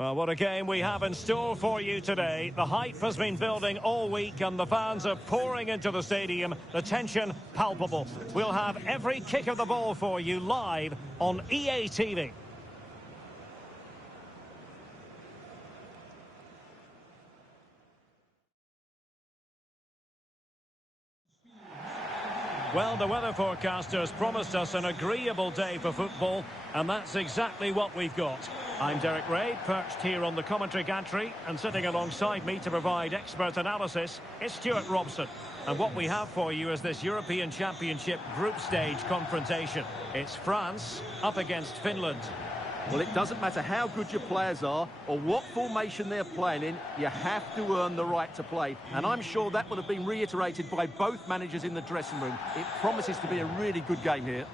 Well, what a game we have in store for you today. The hype has been building all week and the fans are pouring into the stadium. The tension palpable. We'll have every kick of the ball for you live on EA TV. Well, the weather forecasters promised us an agreeable day for football, and that's exactly what we've got. I'm Derek Ray, perched here on the commentary gantry, and sitting alongside me to provide expert analysis is Stuart Robson. And what we have for you is this European Championship group stage confrontation. It's France up against Finland. Well, it doesn't matter how good your players are or what formation they're playing in, you have to earn the right to play. And I'm sure that would have been reiterated by both managers in the dressing room. It promises to be a really good game here.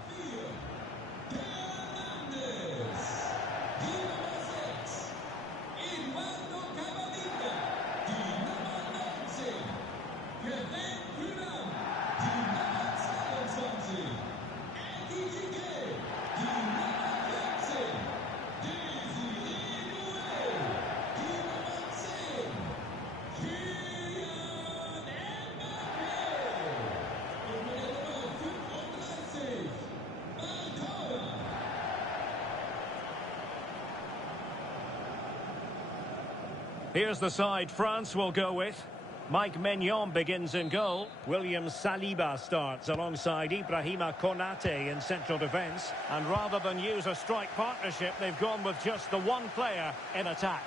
Here's the side France will go with. Mike Maignan begins in goal. William Saliba starts alongside Ibrahima Konate in central defence. And rather than use a strike partnership, they've gone with just the one player in attack.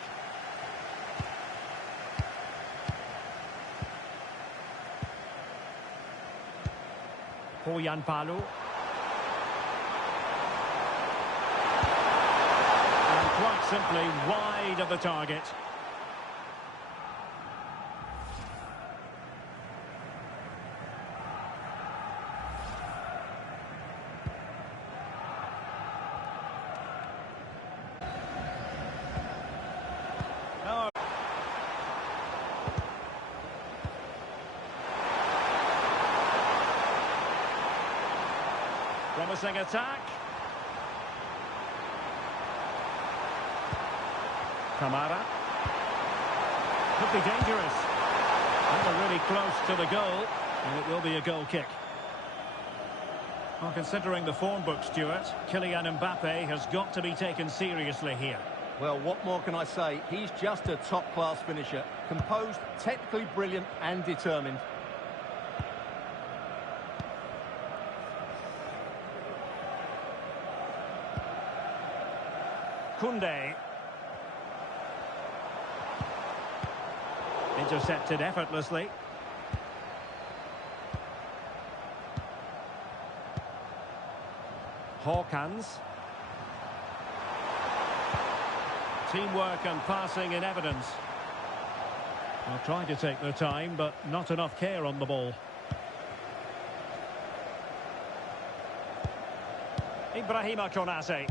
Hoyan Palu. And quite simply wide of the target. Promising attack. Kamara. Could be dangerous. And they're really close to the goal. And it will be a goal kick. Well, considering the form book, Stuart, Kylian Mbappe has got to be taken seriously here. Well, what more can I say? He's just a top-class finisher. Composed, technically brilliant and determined. Koundé. Intercepted effortlessly. Hawkins. Teamwork and passing in evidence. Well, trying to take their time, but not enough care on the ball. Ibrahima Konate.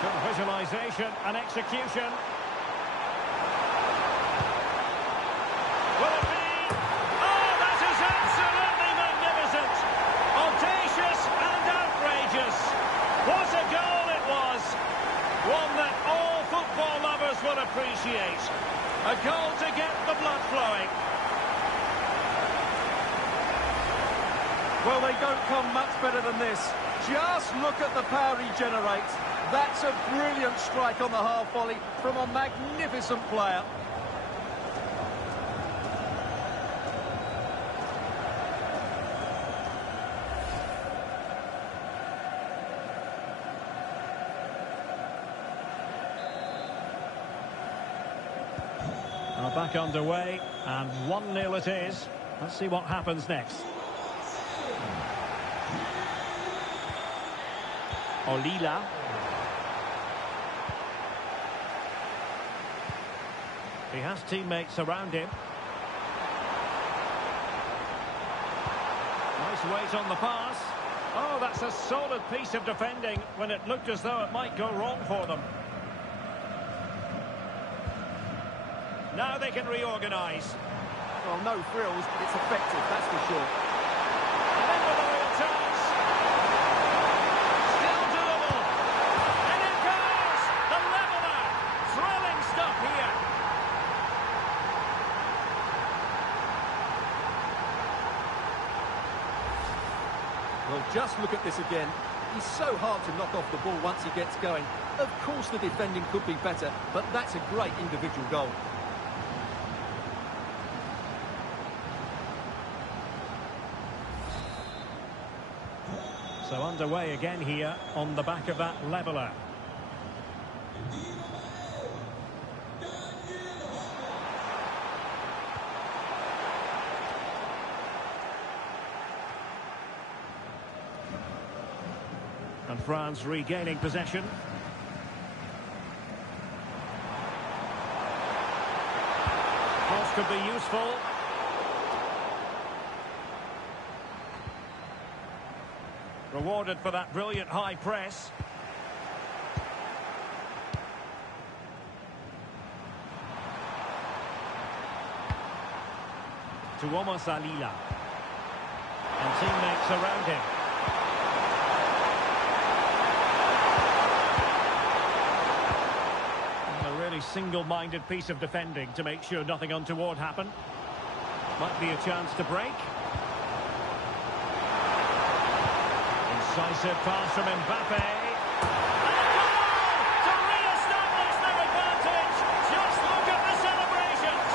Good visualisation and execution. Will it be? Oh, that is absolutely magnificent! Audacious and outrageous. What a goal it was! One that all football lovers will appreciate. A goal to get the blood flowing. Well, they don't come much better than this. Just look at the power he generates. That's a brilliant strike on the half volley from a magnificent player. Well, back underway, and 1-0 it is. Let's see what happens next. Olila. He has teammates around him. Nice weight on the pass. Oh, that's a solid piece of defending when it looked as though it might go wrong for them. Now they can reorganise. Well, no frills, but it's effective, that's for sure. And then with a real chance. Still doable. Well, just look at this again. He's so hard to knock off the ball once he gets going. Of course the defending could be better, but that's a great individual goal. So underway again here on the back of that leveller. And France regaining possession. Cross could be useful. Rewarded for that brilliant high press. To Salila. And teammates around him. Single-minded piece of defending to make sure nothing untoward happened. Might be a chance to break. Incisive pass from Mbappe. And a goal to re-establish their advantage. Just look at the celebrations.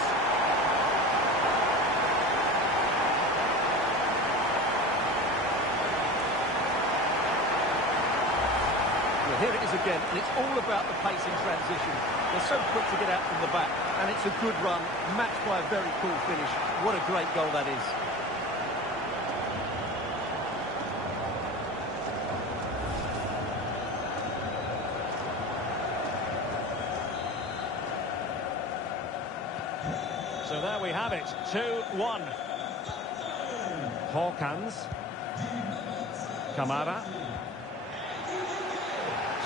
Well, here it is again, and it's all about the pace in transition. They're so quick to get out from the back, and it's a good run, matched by a very cool finish. What a great goal that is. So there we have it, 2-1. Hawkins. Kamara.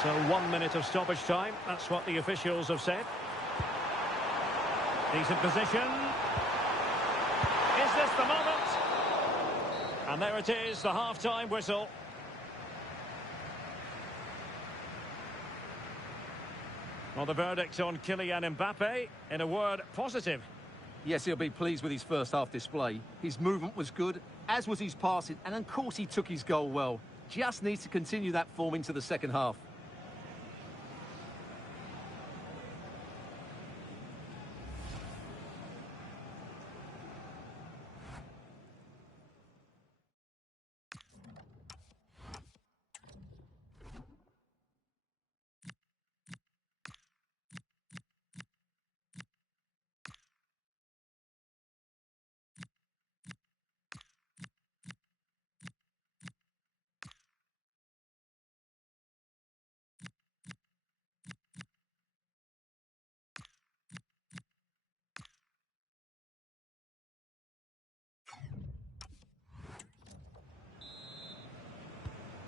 So 1 minute of stoppage time. That's what the officials have said. Decent position. Is this the moment? And there it is, the half-time whistle. Well, the verdict on Kylian Mbappe, in a word, positive. Yes, he'll be pleased with his first half display. His movement was good, as was his passing, and of course he took his goal well. Just needs to continue that form into the second half.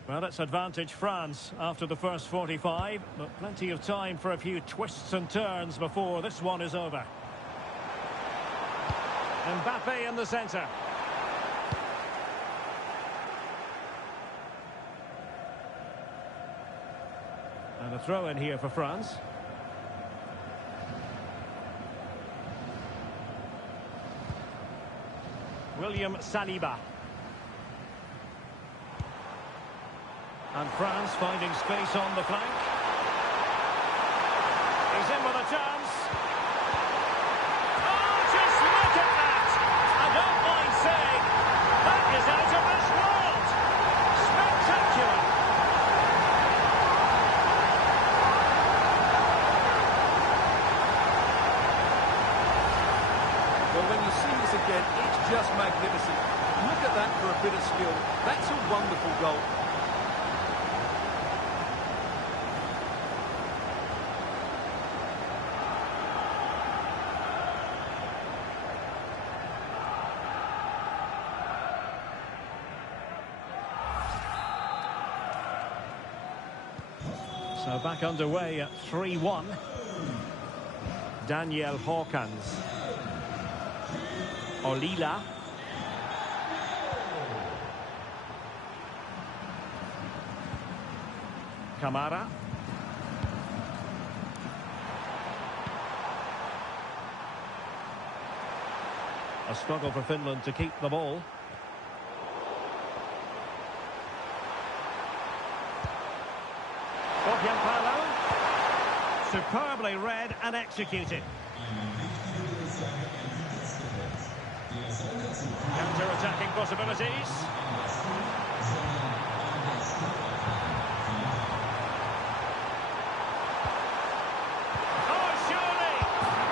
Well, it's advantage France after the first 45, but plenty of time for a few twists and turns before this one is over. Mbappe in the centre. And a throw in here for France. William Saliba. And France finding space on the flank. He's in with a chance. Oh, just look at that! I don't mind saying, that is out of this world! Spectacular! Well, when you see this again, it's just magnificent. Look at that for a bit of skill. That's a wonderful goal. So back underway at 3-1. Daniel Hawkins. Olila. Kamara. A struggle for Finland to keep the ball. Superbly read and executed. Counter-attacking possibilities. Oh, surely!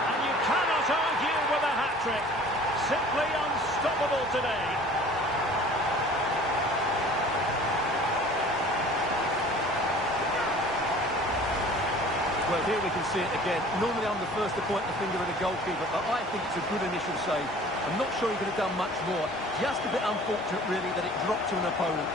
And you cannot argue with a hat-trick. Simply unstoppable today. Well, here we can see it again. Normally I'm the first to point the finger at a goalkeeper, but I think it's a good initial save. I'm not sure he could have done much more. Just a bit unfortunate, really, that it dropped to an opponent.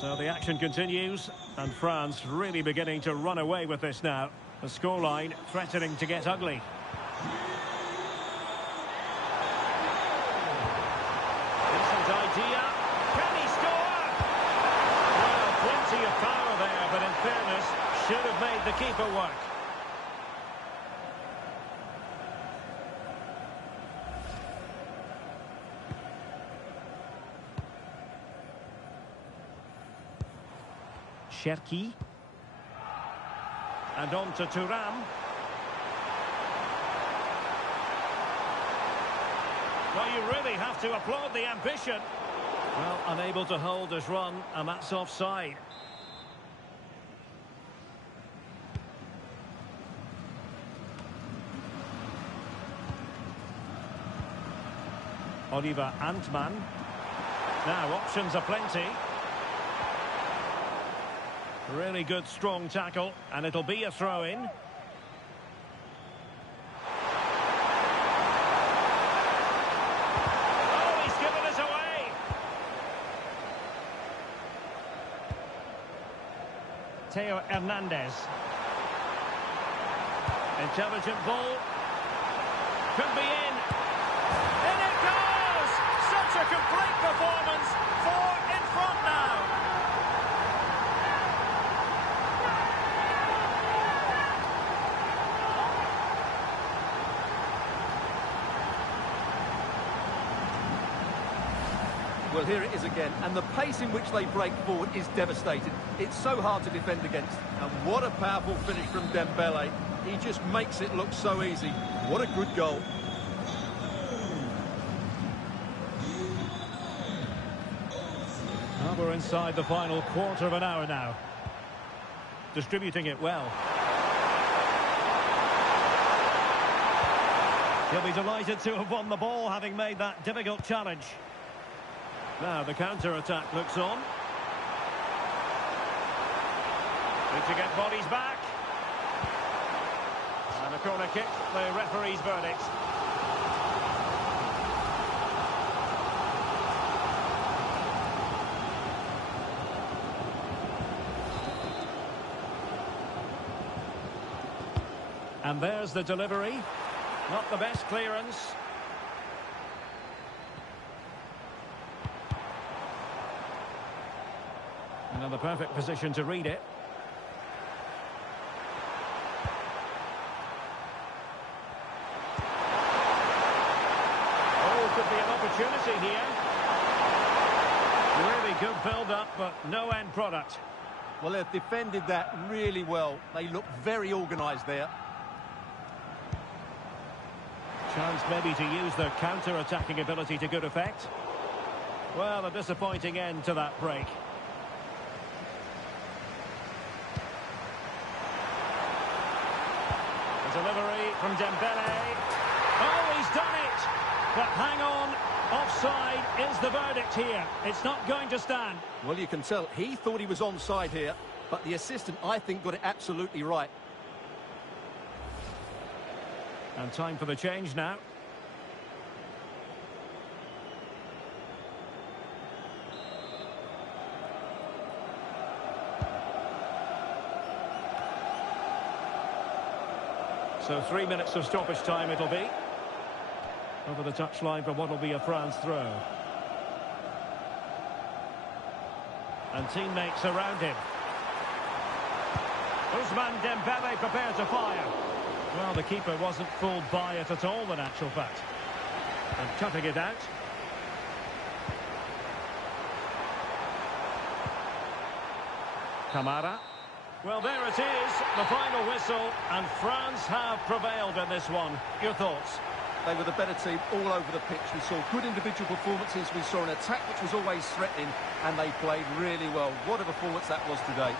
So the action continues, and France really beginning to run away with this now. The scoreline threatening to get ugly. Decent idea. Can he score? Well, plenty of power there, but in fairness, should have made the keeper work. Cherki. And on to Thuram. Well, you really have to applaud the ambition. Well, unable to hold his run, and that's offside. Oliver Antman. Now, options are plenty. Really good, strong tackle, and it'll be a throw-in. Oh, he's given us away! Theo Hernandez. Intelligent ball. Could be in. In it goes! Such a complete performance. 4 in front now. Well, here it is again, and the pace in which they break forward is devastating. It's so hard to defend against. And what a powerful finish from Dembele. He just makes it look so easy. What a good goal. Well, we're inside the final quarter of an hour now. Distributing it well. He'll be delighted to have won the ball, having made that difficult challenge. Now the counter-attack looks on. Need to get bodies back. And a corner kick, the referee's verdict. And there's the delivery. Not the best clearance. And the perfect position to read it. Oh, could be an opportunity here. Really good build-up, but no end product. Well, they've defended that really well. They look very organised there. Chance maybe to use their counter-attacking ability to good effect. Well, a disappointing end to that break. Delivery from Dembele. Oh, he's done it! But hang on, offside is the verdict here. It's not going to stand. Well, you can tell he thought he was onside here, but the assistant, I think, got it absolutely right. And time for the change now. So 3 minutes of stoppage time it'll be. Over the touchline for what will be a France throw. And teammates around him. Ousmane Dembele prepared to fire. Well, the keeper wasn't fooled by it at all, in actual fact. And cutting it out. Kamara. Well, there it is, the final whistle, and France have prevailed in this one. Your thoughts? They were the better team all over the pitch. We saw good individual performances. We saw an attack which was always threatening, and they played really well. What a performance that was today.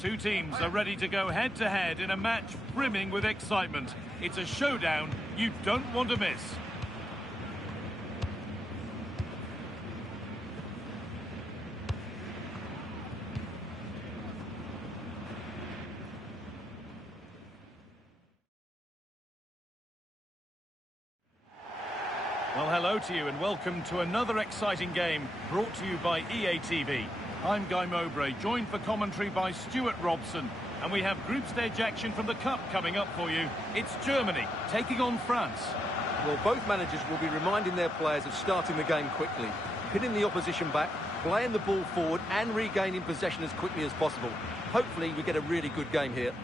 Two teams are ready to go head-to-head in a match brimming with excitement. It's a showdown you don't want to miss. Well, hello to you and welcome to another exciting game brought to you by EA TV. I'm Guy Mowbray, joined for commentary by Stuart Robson, and we have group stage action from the Cup coming up for you. It's Germany taking on France. Well, both managers will be reminding their players of starting the game quickly, pinning the opposition back, playing the ball forward and regaining possession as quickly as possible. Hopefully we get a really good game here.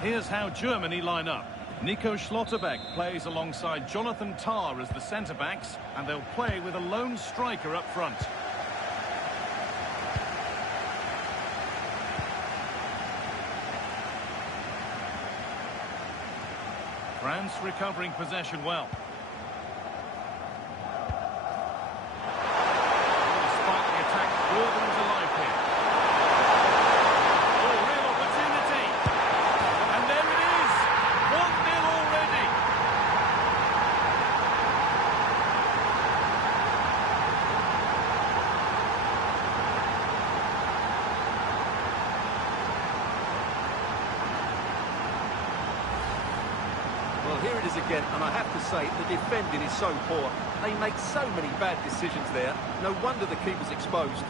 Here's how Germany line up. Nico Schlotterbeck plays alongside Jonathan Tah as the centre-backs, and they'll play with a lone striker up front. France recovering possession well. further into life here. Oh, real opportunity. And there it is. 1-0 already. Well, here it is again, and I have to say, the defending is so poor. They make so many bad decisions there. No wonder the keeper's exposed.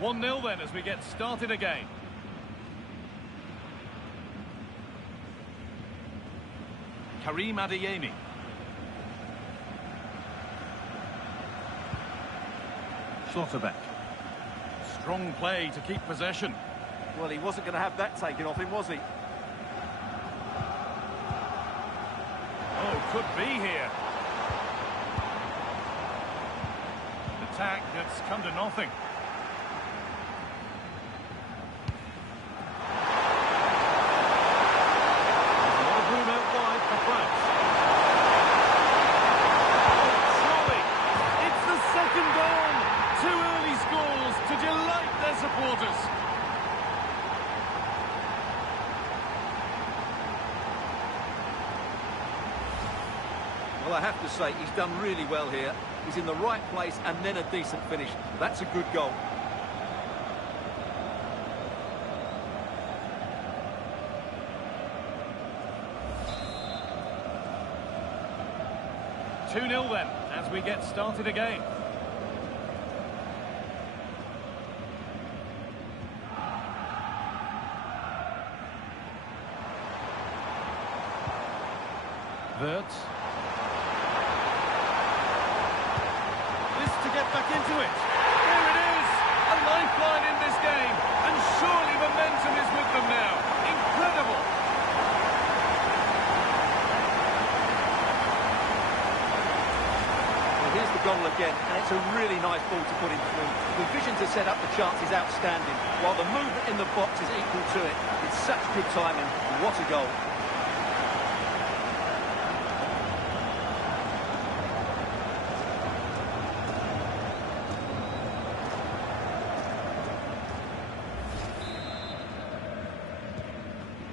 One 0 then as we get started again. Karim Adeyemi. Schlotterbeck. Strong play to keep possession. Well, he wasn't going to have that taken off him, was he? Oh, could be here. Attack that's come to nothing. supporters. Well, I have to say, he's done really well here. He's in the right place and then a decent finish. That's a good goal. Two 0 then, as we get started again. Wirtz. This to get back into it. There it is! A lifeline in this game. And surely momentum is with them now. Incredible! Well, here's the goal again, and it's a really nice ball to put him through. The vision to set up the chance is outstanding, while the movement in the box is equal to it. It's such good timing. What a goal.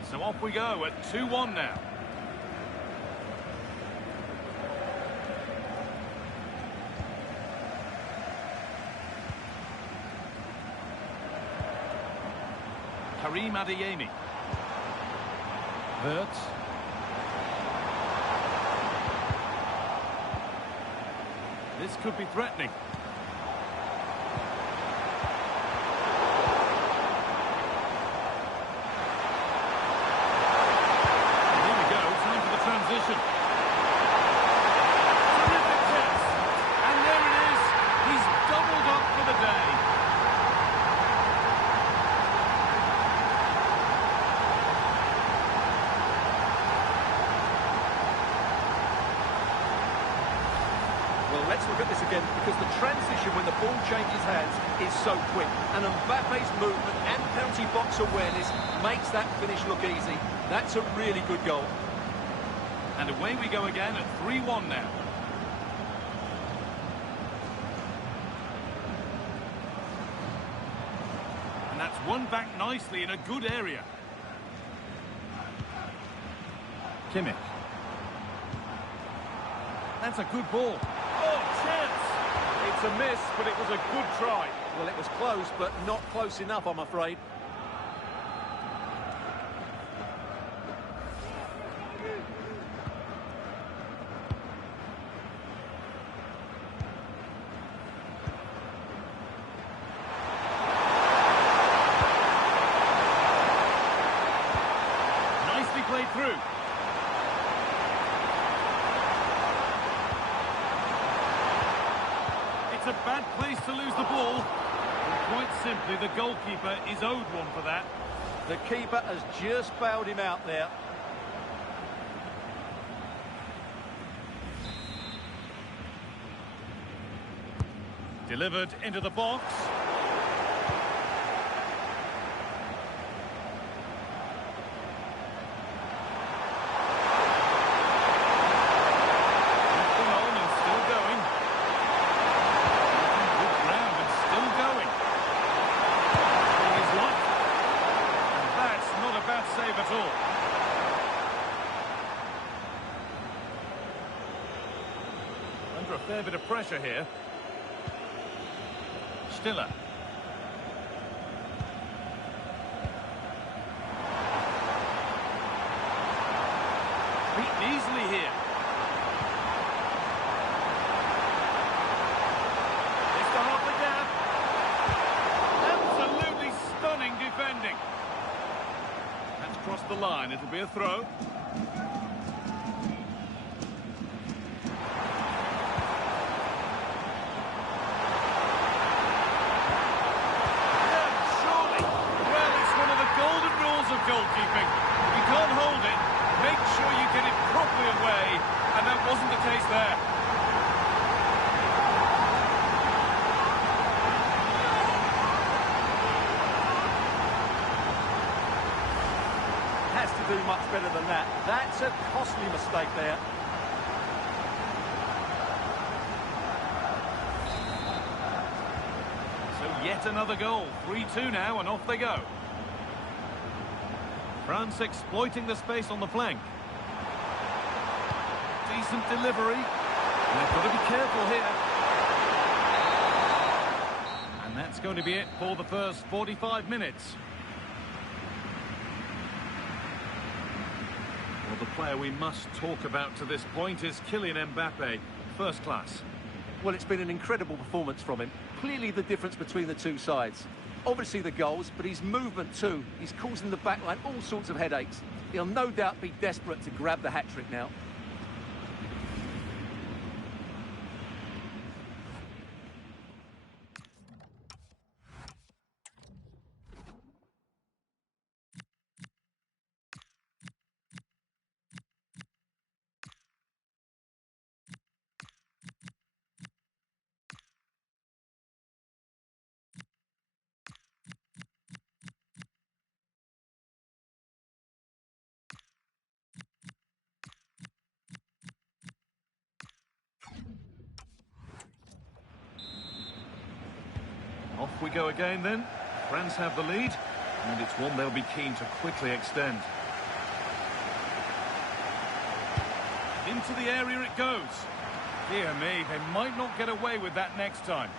So off we go at 2-1 now. Karim Adeyemi. Wirtz. This could be threatening. Transition. Terrific chance. And there it is. He's doubled up for the day. Well, let's look at this again, because the transition when the ball changes hands is so quick. And Mbappe's movement and penalty box awareness makes that finish look easy. That's a really good goal. And away we go again at 3-1 now. And that's won back nicely in a good area. Kimmich. That's a good ball. Oh, chance! It's a miss, but it was a good try. Well, it was close, but not close enough, I'm afraid. Played through. It's a bad place to lose the ball. And quite simply, the goalkeeper is owed one for that. The keeper has just bailed him out there. Delivered into the box. Lifting on and still going. Good ground and still going. He's locked. And that's not a bad save at all. Under a fair bit of pressure here. Stiller. Beaten easily here. It's to half the gap. Absolutely stunning defending. That's crossed the line. It'll be a throw. Goalkeeping. If you can't hold it, make sure you get it properly away, and that wasn't the case there. Has to do much better than that. That's a costly mistake there. So yet another goal. 3-2 now, and off they go. France exploiting the space on the flank. Decent delivery. And they've got to be careful here. And that's going to be it for the first 45 minutes. Well, the player we must talk about to this point is Kylian Mbappe. First class. Well, it's been an incredible performance from him. Clearly the difference between the two sides. Obviously the goals, but his movement too. He's causing the backline all sorts of headaches. He'll no doubt be desperate to grab the hat-trick now. Off we go again then. France have the lead, and it's one they'll be keen to quickly extend. Into the area it goes. Dear me, they might not get away with that next time.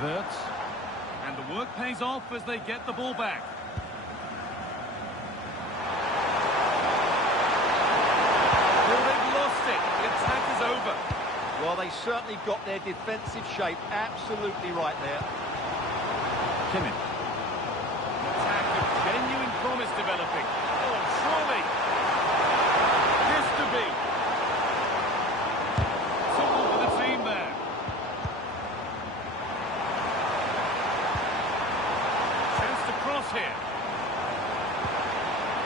Wirtz. And the work pays off as they get the ball back. Over. Well, they certainly got their defensive shape absolutely right there. Kimmich. Attack of genuine promise developing. Oh, surely. This to be. Something for the team there. Chance to cross here.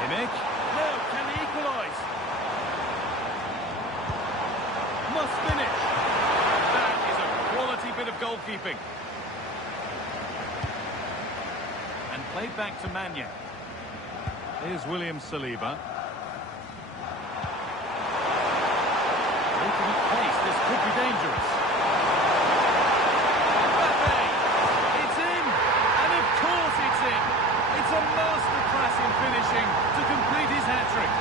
Kimmich. No, can he equalise? Must finish. That is a quality bit of goalkeeping. And played back to Manya. Here's William Saliba. Looking at pace, this could be dangerous. Mbappe! It's in! And of course it's in! It's a masterclass in finishing to complete his hat-trick.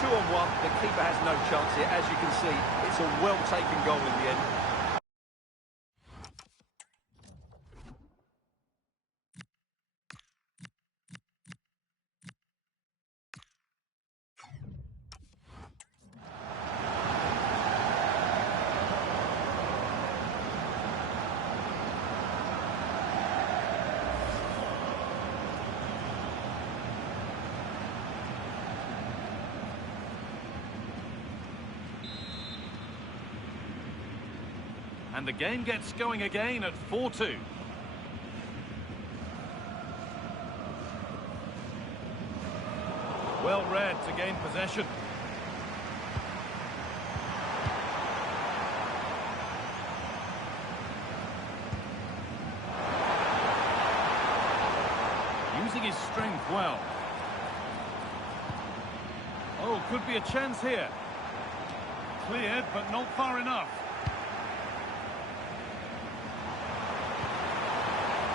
2-on-1, the keeper has no chance here. As you can see, it's a well-taken goal in the end. And the game gets going again at 4-2. Well read to gain possession. Using his strength well. Oh, could be a chance here. Cleared, but not far enough.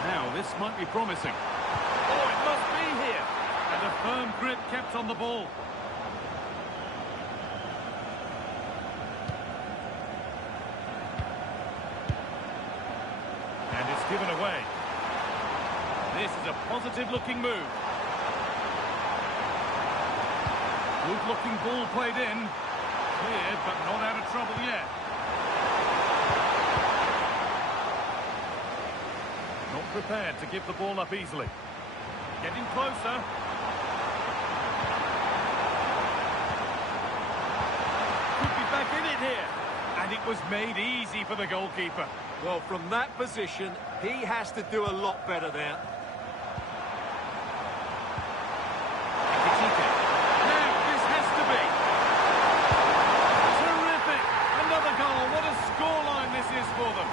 Now, this might be promising. Oh, it must be here. And a firm grip kept on the ball. And it's given away. This is a positive-looking move. Good-looking ball played in. Cleared, but not out of trouble yet. Not prepared to give the ball up easily. Getting closer. Could be back in it here. And it was made easy for the goalkeeper. Well, from that position, he has to do a lot better there. Now, this has to be. Terrific. Another goal. What a scoreline this is for them.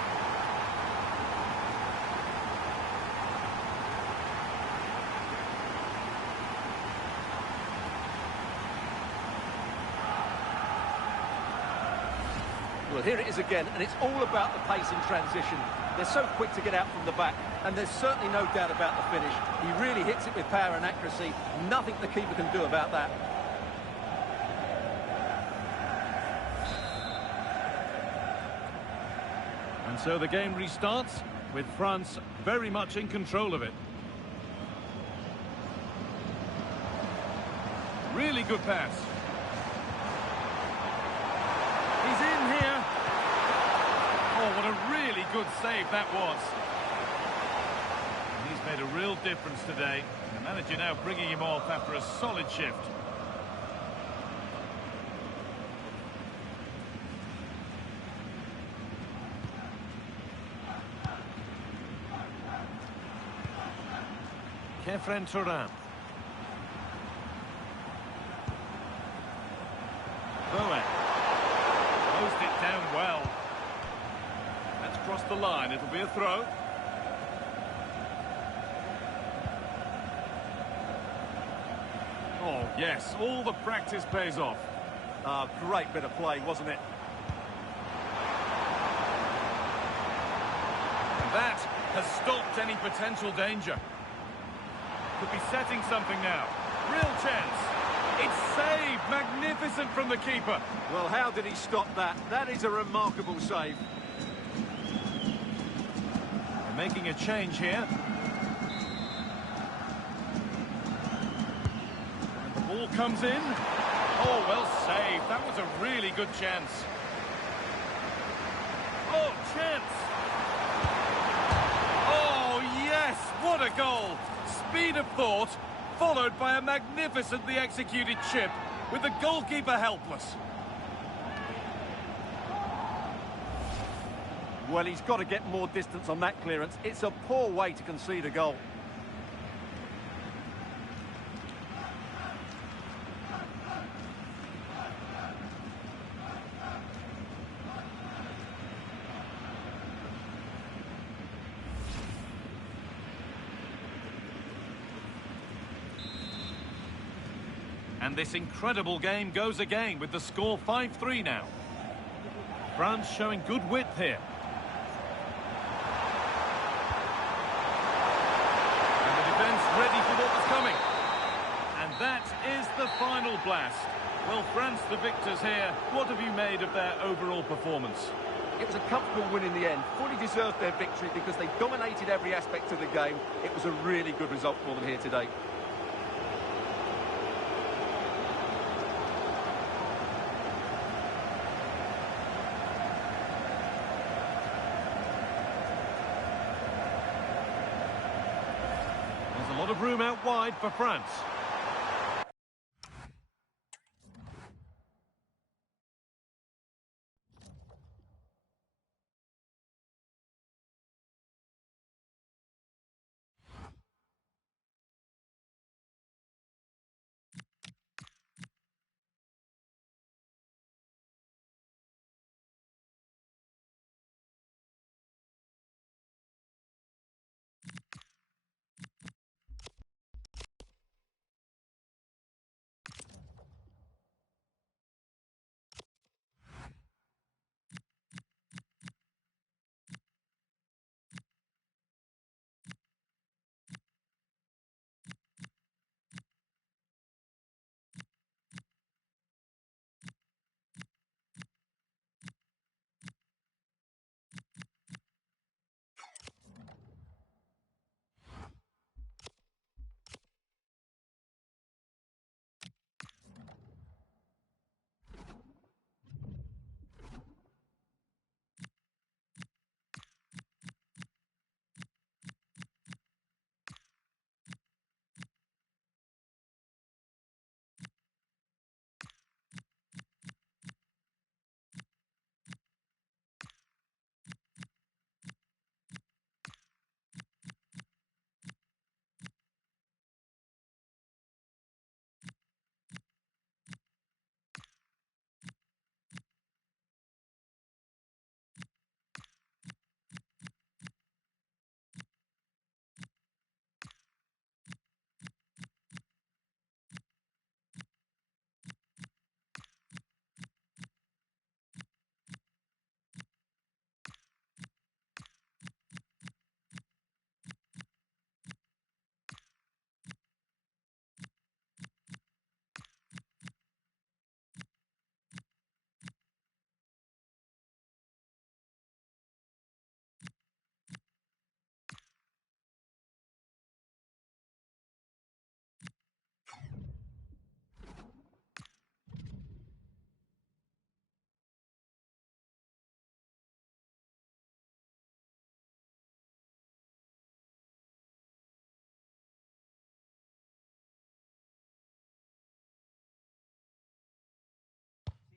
Well, here it is again, and it's all about the pace in transition. They're so quick to get out from the back, and there's certainly no doubt about the finish. He really hits it with power and accuracy. Nothing the keeper can do about that. And so the game restarts with France very much in control of it. Really good pass. He's in here. Oh, what a really good save that was. And he's made a real difference today. The manager now bringing him off after a solid shift. Kefren Turan. Bowen. Closed it down well. That's crossed the line. It'll be a throw. Oh, yes. All the practice pays off. Ah, great bit of play, wasn't it? And that has stopped any potential danger. Could be setting something now. Real chance. It's saved. Magnificent from the keeper. Well, how did he stop that? That is a remarkable save. They're making a change here. And the ball comes in. Oh, well saved. That was a really good chance. Oh, chance. Oh, yes. What a goal. Speed of thought, followed by a magnificently executed chip, with the goalkeeper helpless. Well, he's got to get more distance on that clearance. It's a poor way to concede a goal. And this incredible game goes again with the score 5-3 now. France showing good width here. And the defence ready for what was coming. And that is the final blast. Well, France the victors here. What have you made of their overall performance? It was a comfortable win in the end. Fully deserved their victory because they dominated every aspect of the game. It was a really good result for them here today. There's a lot of room out wide for France.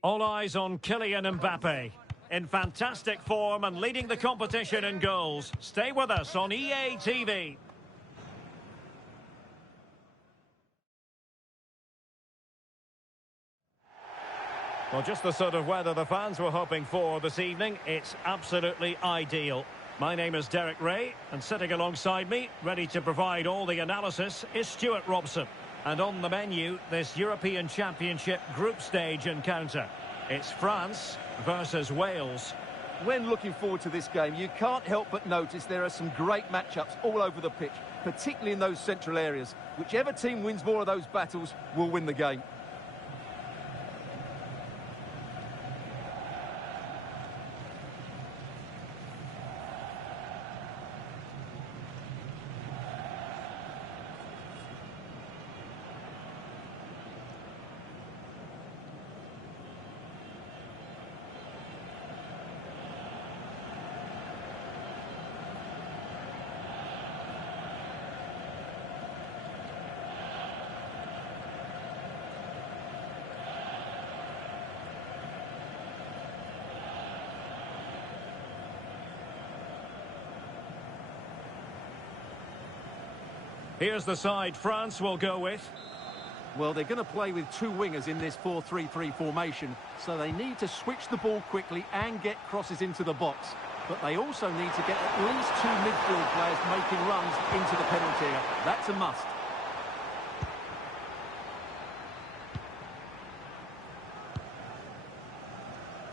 All eyes on Kylian Mbappe. In fantastic form and leading the competition in goals. Stay with us on EA TV. Well, just the sort of weather the fans were hoping for this evening. It's absolutely ideal. My name is Derek Ray, and sitting alongside me, ready to provide all the analysis, is Stuart Robson. And on the menu, this European Championship group stage encounter. It's France versus Wales. When looking forward to this game, you can't help but notice there are some great matchups all over the pitch, particularly in those central areas. Whichever team wins more of those battles will win the game. Here's the side France will go with. Well, they're going to play with two wingers in this 4-3-3 formation, so they need to switch the ball quickly and get crosses into the box. But they also need to get at least two midfield players making runs into the penalty area. That's a must.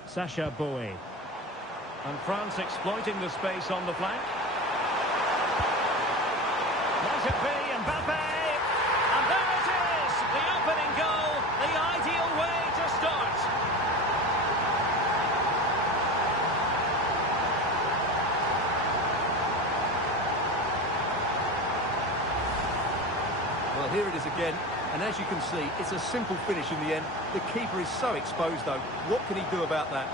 Sacha Boey. And France exploiting the space on the flank. Might it be Mbappe? And there it is! The opening goal, the ideal way to start. Well, here it is again. And as you can see, it's a simple finish in the end. The keeper is so exposed, though. What can he do about that?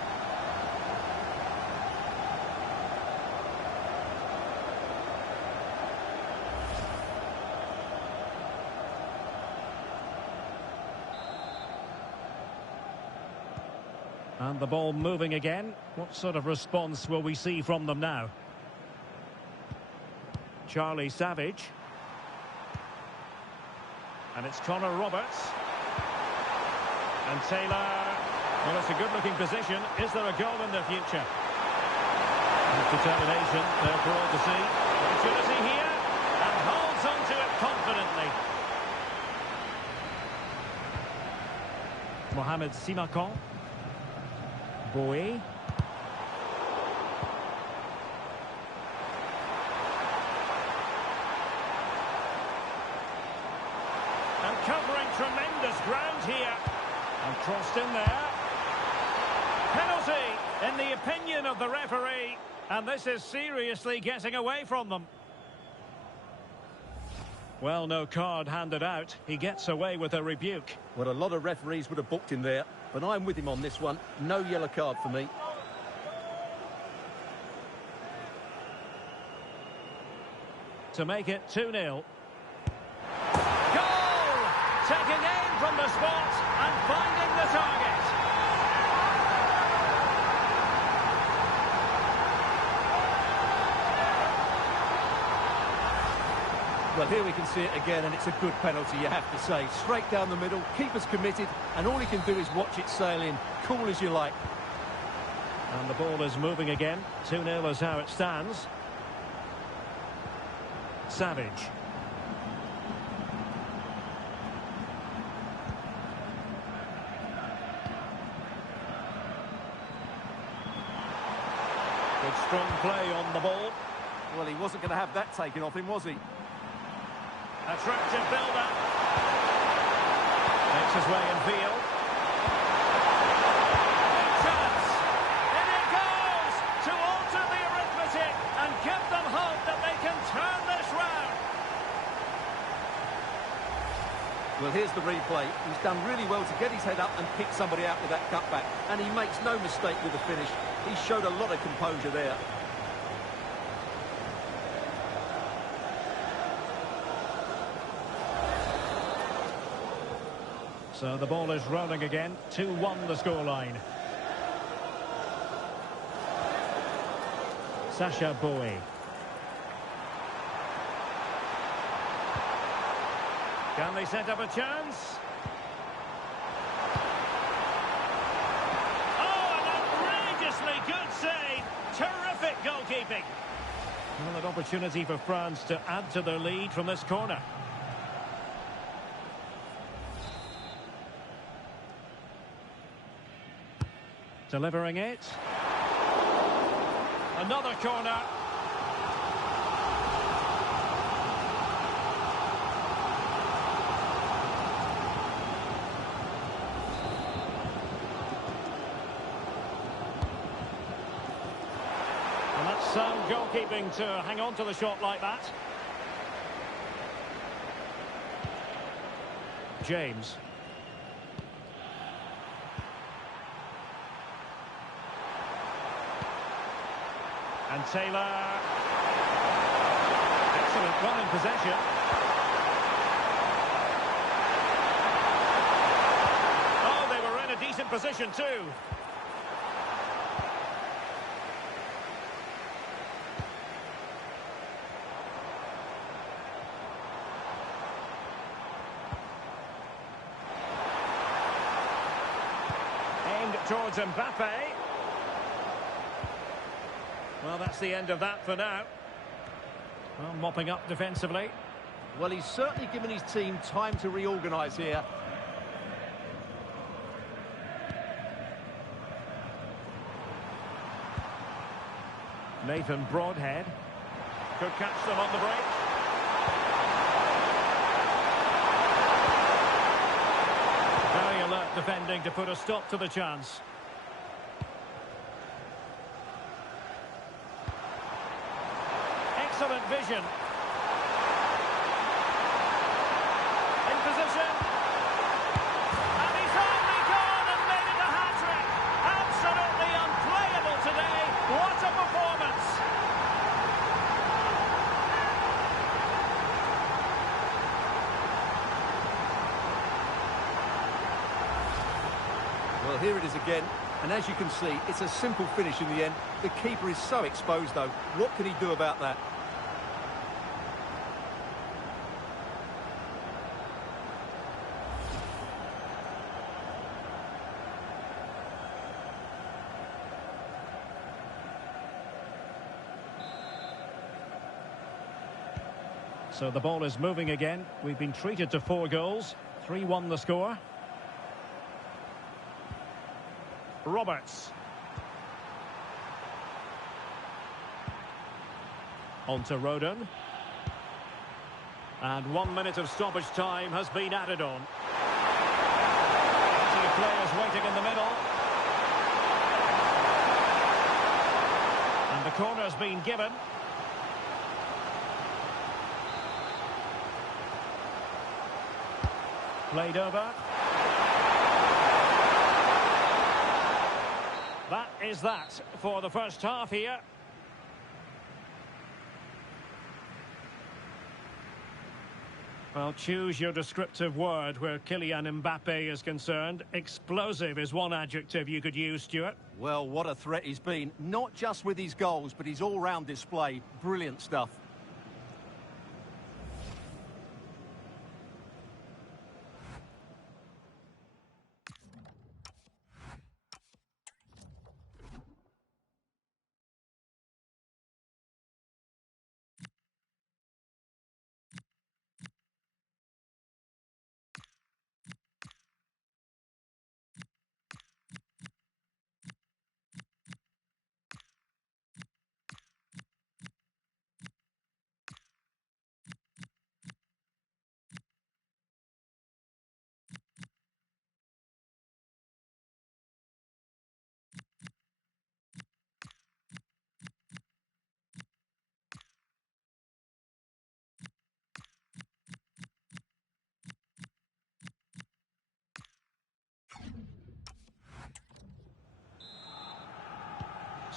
And the ball moving again. What sort of response will we see from them now? Charlie Savage. And it's Connor Roberts. And Taylor. Well, it's a good-looking position. Is there a goal in the future? Determination there for all to see. Opportunity here. And holds onto it confidently. Mohamed Simakan. Boey. And covering tremendous ground here. And crossed in there. Penalty, in the opinion of the referee. And this is seriously getting away from them. Well, no card handed out. He gets away with a rebuke. Well, a lot of referees would have booked him there, but I'm with him on this one. No yellow card for me. To make it 2-0. Goal! Taking aim from the spot and finding the target. Well, here we can see it again, and it's a good penalty, you have to say. Straight down the middle, keeper's committed, and all he can do is watch it sail in. Cool as you like. And the ball is moving again. 2-0 is how it stands. Savage. Good strong play on the ball. Well, he wasn't going to have that taken off him, was he? Attractive build-up. Makes his way in field. Chance. In it goes to alter the arithmetic and give them hope that they can turn this round. Well, here's the replay. He's done really well to get his head up and pick somebody out with that cutback. And he makes no mistake with the finish. He showed a lot of composure there. So the ball is rolling again. 2-1 the scoreline. Sacha Boey. Can they set up a chance? Oh, an outrageously good save. Terrific goalkeeping. Well, an opportunity for France to add to their lead from this corner. Delivering it. Another corner. And that's sound goalkeeping to hang on to the shot like that. James. And Taylor. Excellent run in possession. Oh, they were in a decent position too. Aimed towards Mbappe. Well, that's the end of that for now. Well, mopping up defensively. Well, he's certainly given his team time to reorganise here. Nathan Broadhead. Could catch them on the break. Very alert defending to put a stop to the chance. Excellent vision. In position. And he's only gone and made it a hat-trick. Absolutely unplayable today. What a performance. Well, here it is again. And as you can see, it's a simple finish in the end. The keeper is so exposed, though. What can he do about that? So the ball is moving again. We've been treated to 4 goals. 3-1 the score. Roberts. On to Rodon. And 1 minute of stoppage time has been added on. Plenty of players waiting in the middle. And the corner's been given. Played over. That is that for the first half here. Well, choose your descriptive word where Kylian Mbappe is concerned. Explosive is one adjective you could use, Stuart. Well, what a threat he's been. Not just with his goals, but his all-round display. Brilliant stuff.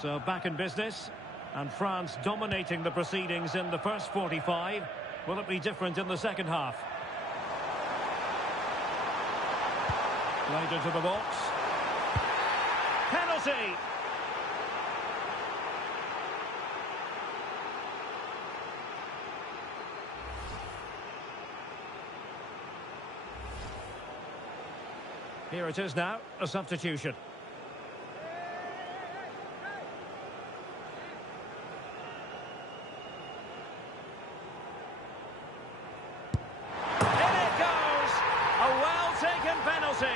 So back in business, and France dominating the proceedings in the first 45. Will it be different in the second half? Played into the box. Penalty! Here it is now, a substitution. In it goes! A well-taken penalty.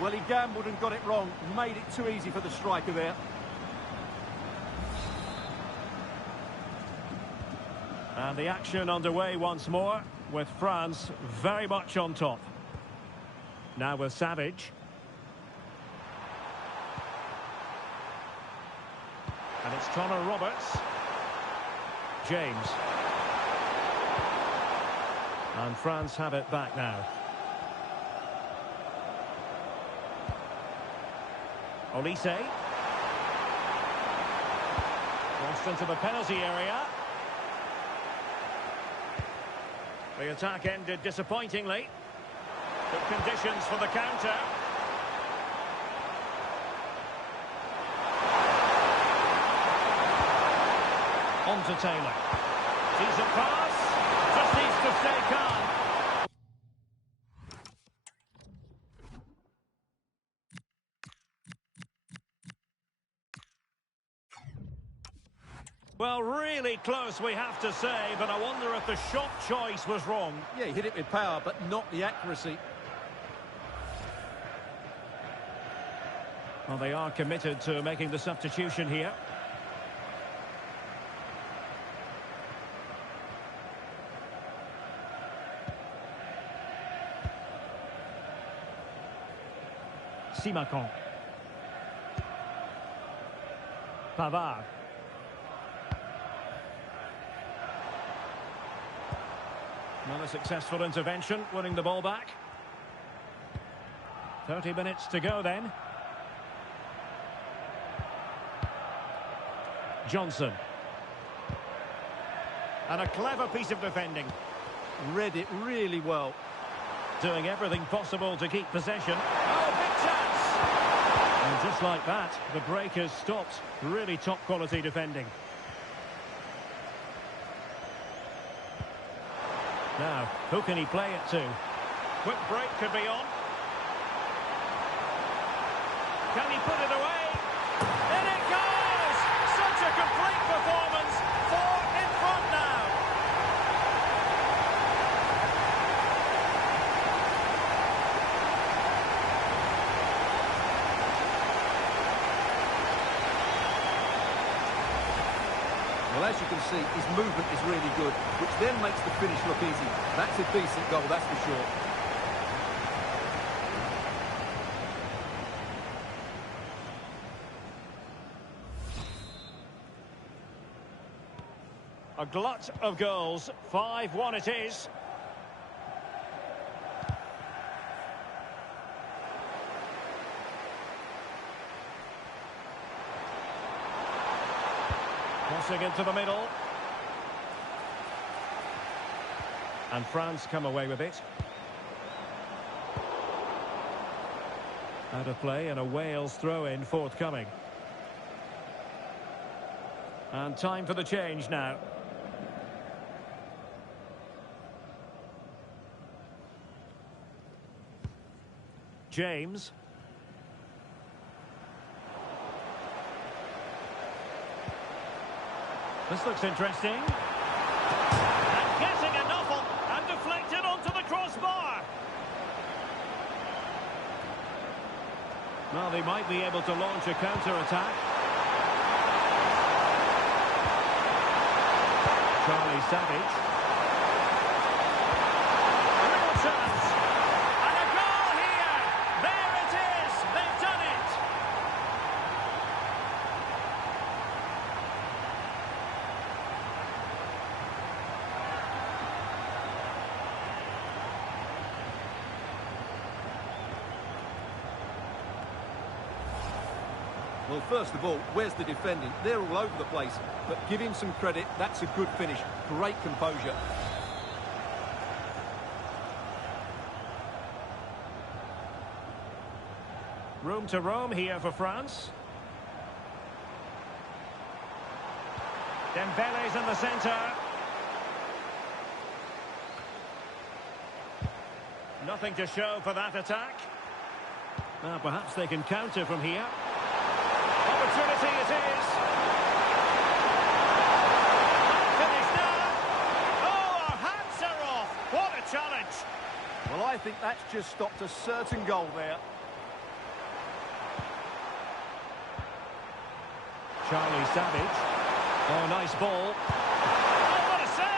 Well, he gambled and got it wrong. Made it too easy for the striker there. And the action underway once more, with France very much on top. Now with Savage. And it's Connor Roberts. James. And France have it back now. Olise. Crossed into the penalty area. The attack ended disappointingly. Good conditions for the counter. On to Taylor. Decent pass. Just needs to stay calm. Well, really close, we have to say, but I wonder if the shot choice was wrong. Yeah, he hit it with power, but not the accuracy. Well, they are committed to making the substitution here. Simakon. Pavard. Not a successful intervention, winning the ball back. 30 minutes to go then. Johnson. And a clever piece of defending. Read it really well. Doing everything possible to keep possession. Oh, big chance! And just like that, the break has stopped. Really top quality defending. Now, who can he play it to? Quick break could be on. Can he put it away? In it goes! Such a complete performance. 4 in front now. Well, as you can see, his movement is really good, which then makes the finish look easy. That's a decent goal, that's for sure. A glut of goals. 5-1 it is. Crossing into the middle. And France come away with it. Out of play and a Wales throw-in forthcoming. And time for the change now. James. This looks interesting. And getting enough on and deflected onto the crossbar. Well, they might be able to launch a counter-attack. Charlie Savage. A real chance. And a goal here. There it is. They've done it. Well, first of all, where's the defending? They're all over the place. But give him some credit. That's a good finish. Great composure. Room to roam here for France. Dembele's in the centre. Nothing to show for that attack. Now perhaps they can counter from here. Opportunity it is. Finish now. Oh, our hats are off. What a challenge. Well, I think that's just stopped a certain goal there. Charlie Savage. Oh, nice ball. Oh, what a save!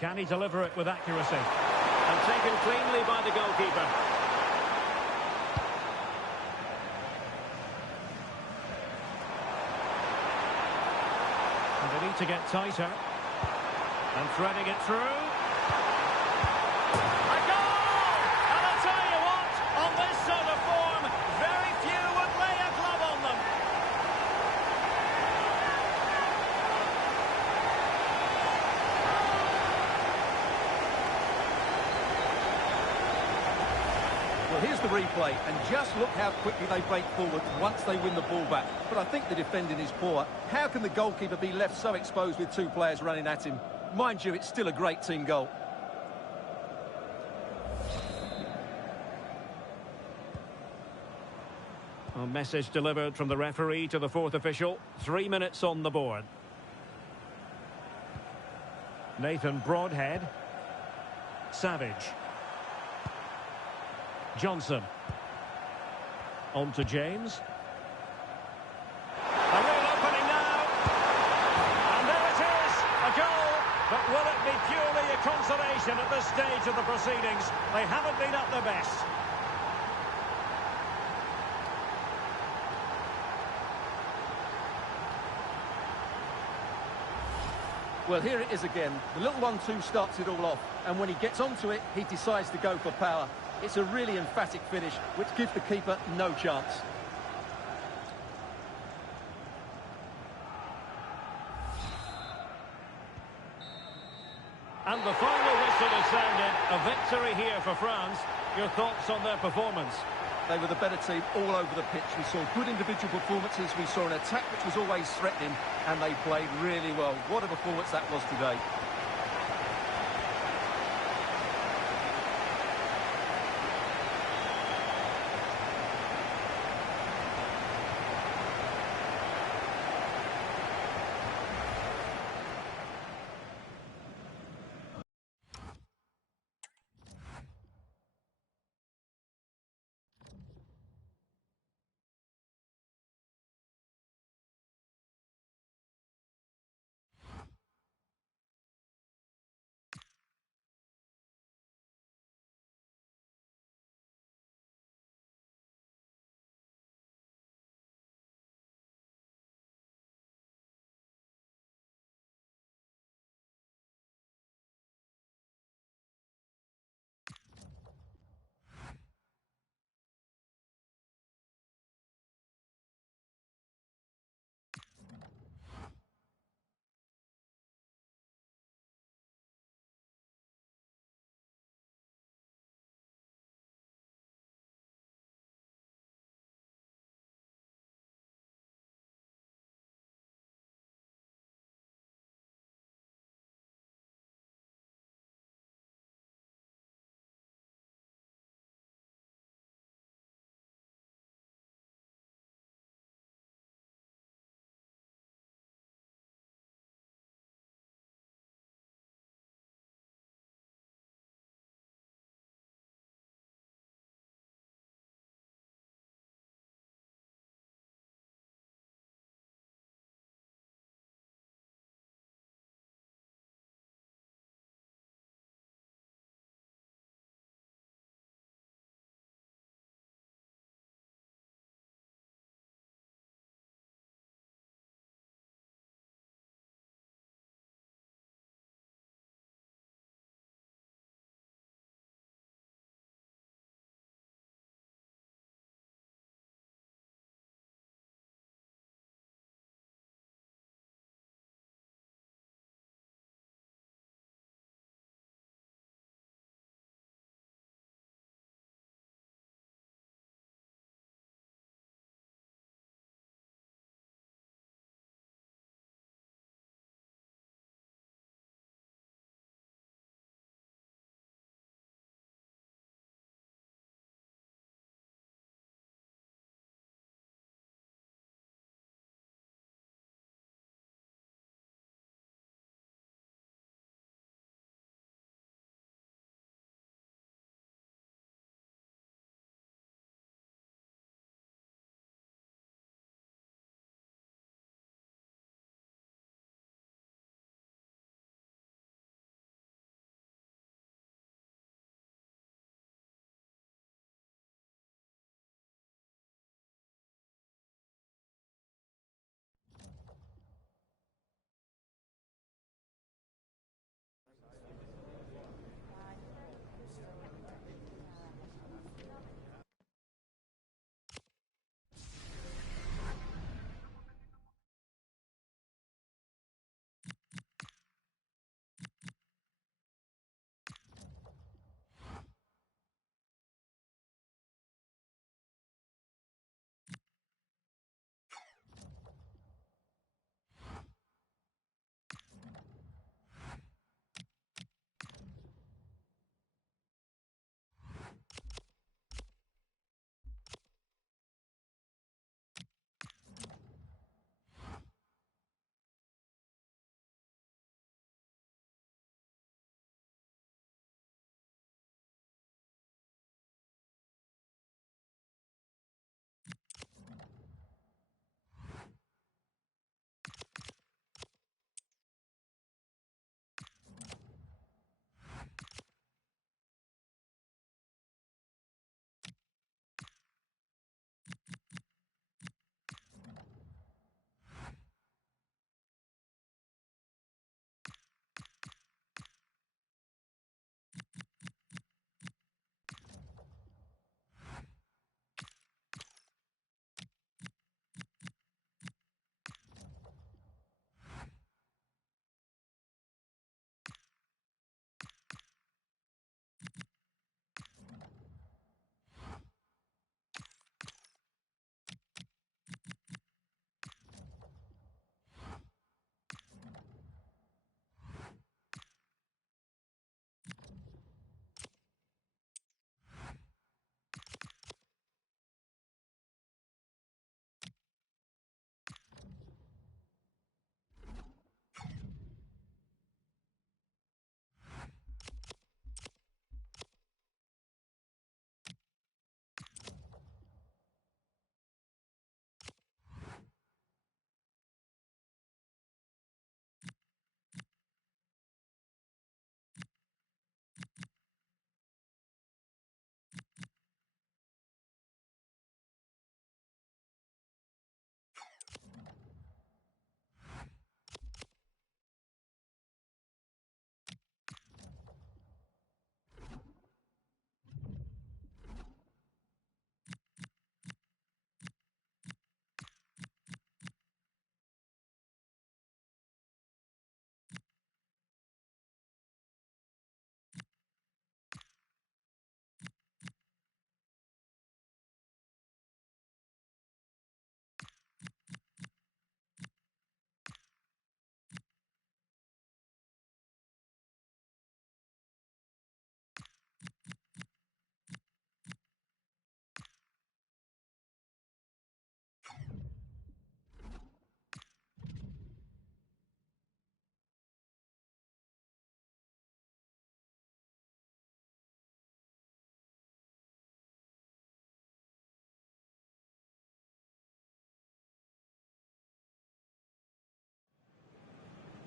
Can he deliver it with accuracy? And taken cleanly by the goalkeeper. They need to get tighter. And threading it through. A goal! And I'll tell you what, on this sort of form, very few would lay a glove on them. Well, here's the replay, and just look how quickly they break forward once they win the ball back. But I think the defending is poor. How can the goalkeeper be left so exposed with two players running at him? Mind you, it's still a great team goal. A message delivered from the referee to the fourth official. 3 minutes on the board. Nathan Broadhead. Savage. Johnson. On to James. A real opening now. And there it is, a goal. But will it be purely a consolation at this stage of the proceedings? They haven't been at their best. Well, here it is again. The little 1-2 starts it all off. And when he gets onto it, he decides to go for power. It's a really emphatic finish, which gives the keeper no chance. And the final whistle has sounded. A victory here for France. Your thoughts on their performance? They were the better team all over the pitch. We saw good individual performances. We saw an attack which was always threatening, and they played really well. What a performance that was today.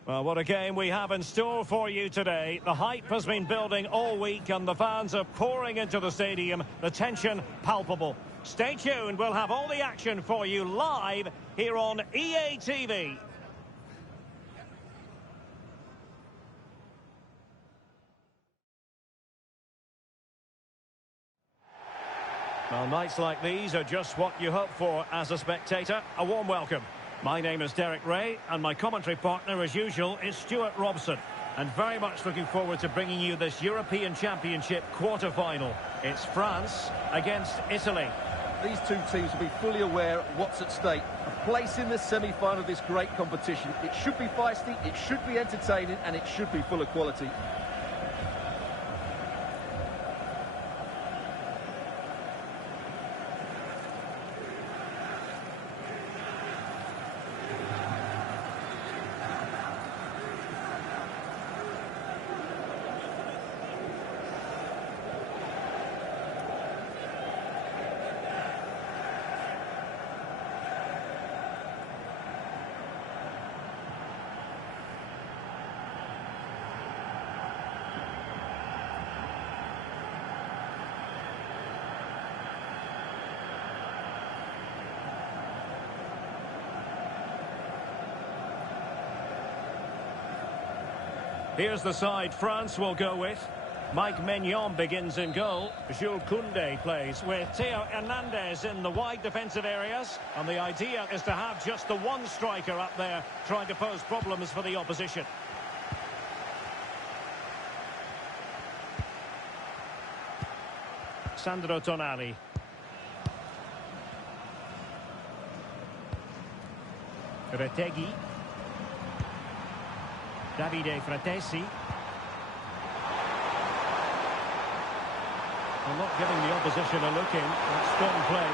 Well, what a game we have in store for you today. The hype has been building all week and the fans are pouring into the stadium. The tension palpable. Stay tuned, we'll have all the action for you live here on EA TV. Well, nights like these are just what you hope for as a spectator. A warm welcome. My name is Derek Ray, and my commentary partner, as usual, is Stuart Robson. And very much looking forward to bringing you this European Championship quarter-final. It's France against Italy. These two teams will be fully aware of what's at stake. A place in the semi-final of this great competition. It should be feisty, it should be entertaining, and it should be full of quality. Here's the side France will go with. Mike Maignan begins in goal. Jules Koundé plays with Theo Hernandez in the wide defensive areas. And the idea is to have just the one striker up there trying to pose problems for the opposition. Sandro Tonali. Retegui. Davide Fratesi. Well, not giving the opposition a look in. That's strong play.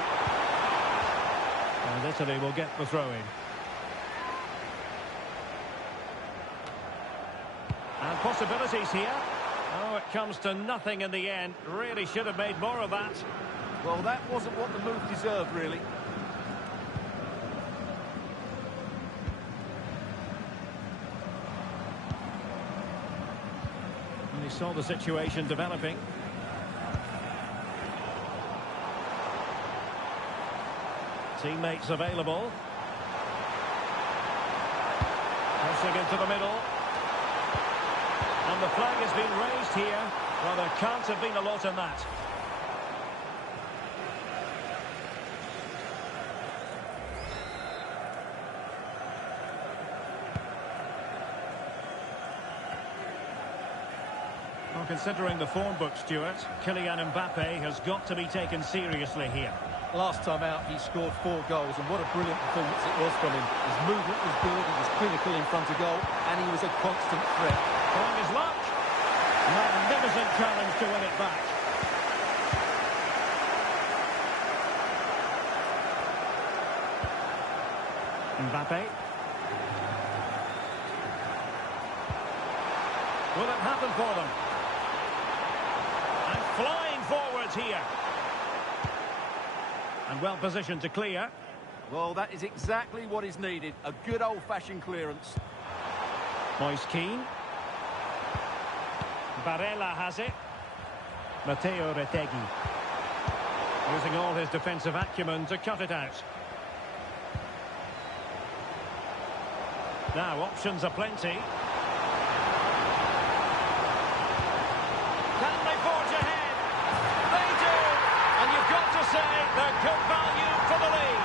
And Italy will get the throw-in. And possibilities here. Oh, it comes to nothing in the end. Really should have made more of that. Well, that wasn't what the move deserved, really. He saw the situation developing. Teammates available. Crossing into the middle. And the flag has been raised here. Well, there can't have been a lot in that. Well, considering the form book, Stuart, Kylian Mbappe has got to be taken seriously here. Last time out, he scored 4 goals, and what a brilliant performance it was from him. His movement was good, he was clinical in front of goal, and he was a constant threat. Trying his luck. Magnificent challenge to win it back. Mbappe. Will it happen for them? And flying forwards here. And well positioned to clear. Well, that is exactly what is needed. A good old-fashioned clearance. Moise Keane. Barella has it. Matteo Retegui. Using all his defensive acumen to cut it out. Now, options are plenty. Can they forge ahead? They do! And you've got to say they're good value for the lead.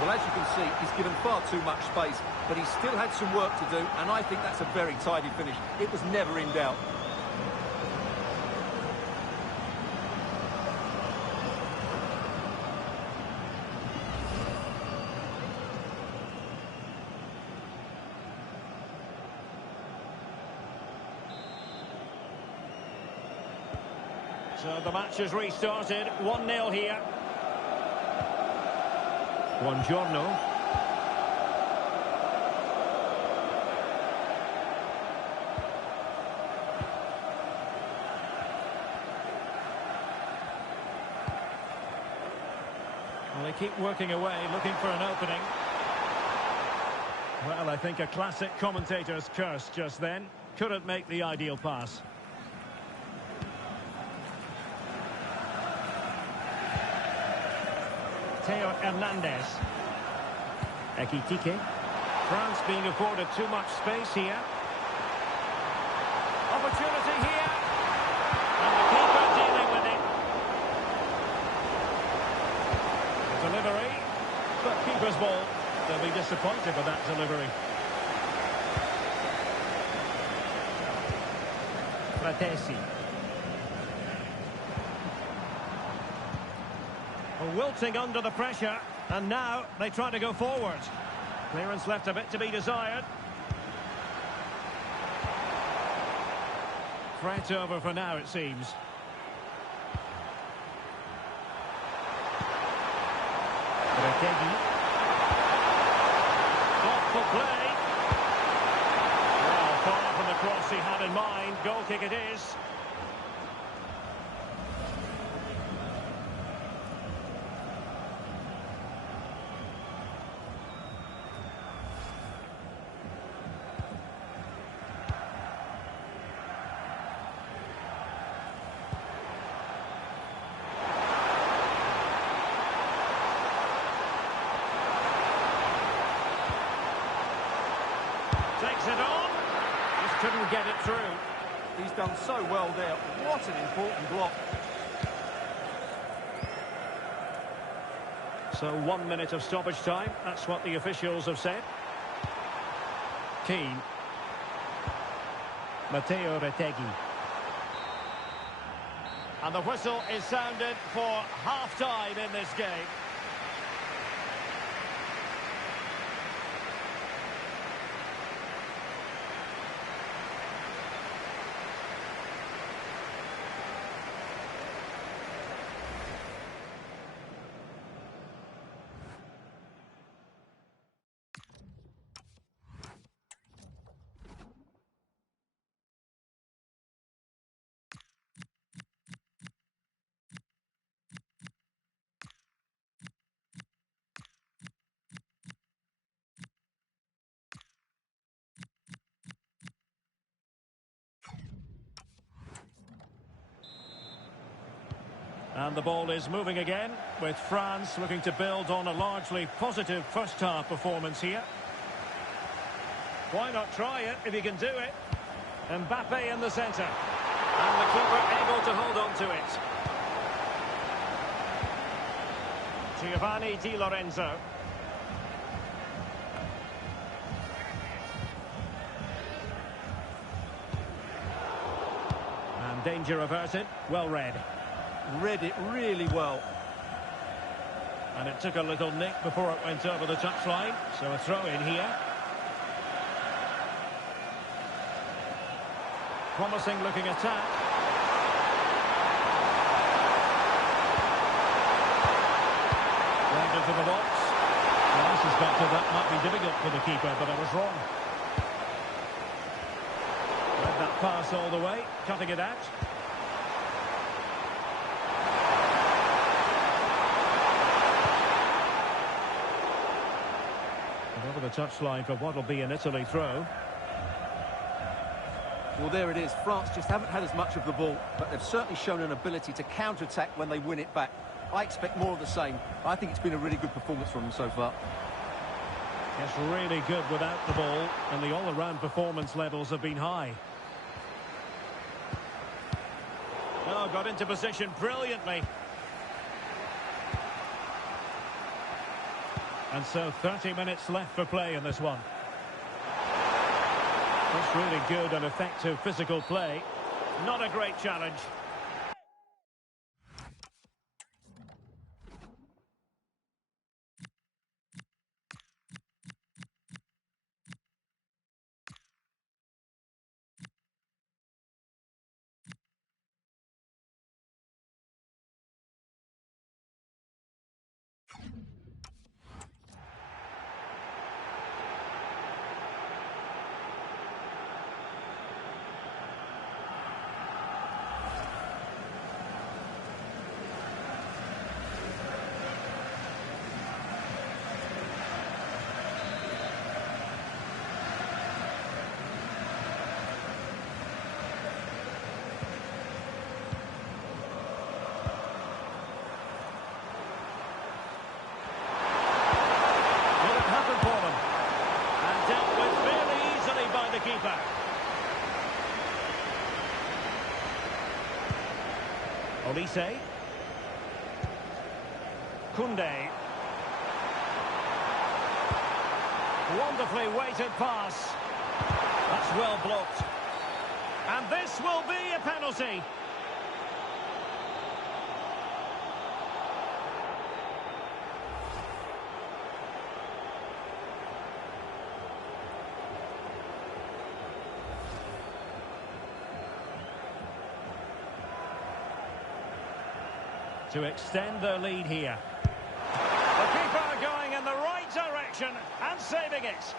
Well, as you can see, he's given far too much space, but he still had some work to do, and I think that's a very tidy finish. It was never in doubt. So the match has restarted, 1-0 here. Buongiorno. They keep working away, looking for an opening. Well, I think a classic commentator's curse just then. Couldn't make the ideal pass. Theo Hernandez. Ekitike. France being afforded too much space here. Opportunity here. And the keeper dealing with it. Delivery. But keeper's ball. They'll be disappointed with that delivery. Fratesi. Wilting under the pressure, and now they try to go forward. Clearance left a bit to be desired. Threat over for now, it seems. Retegui. Thoughtful play. Well, far from the cross he had in mind. Goal kick it is. Takes it on. Just couldn't get it through. He's done so well there. What an important block. So 1 minute of stoppage time. That's what the officials have said. Keane. Matteo Retegui. And the whistle is sounded for half-time in this game. And the ball is moving again, with France looking to build on a largely positive first-half performance here. Why not try it if you can do it? Mbappe in the centre. And the keeper able to hold on to it. Giovanni Di Lorenzo. And danger averted. Well read. Read it really well. And it took a little nick before it went over the touchline. So a throw in here. Promising looking attack. Round into the box. Well, I suspected that might be difficult for the keeper, but I was wrong. Read that pass all the way, cutting it out. And over the touchline for what will be an Italy throw. Well, there it is. France just haven't had as much of the ball, but they've certainly shown an ability to counter-attack when they win it back. I expect more of the same. I think it's been a really good performance from them so far. It's really good without the ball, and the all-around performance levels have been high. Oh, got into position brilliantly. And so 30 minutes left for play in this one. That's really good and effective physical play. Not a great challenge. goalkeeper. Olise. Koundé. Wonderfully weighted pass. That's well blocked. And this will be a penalty. To extend their lead here. The keeper going in the right direction and saving it.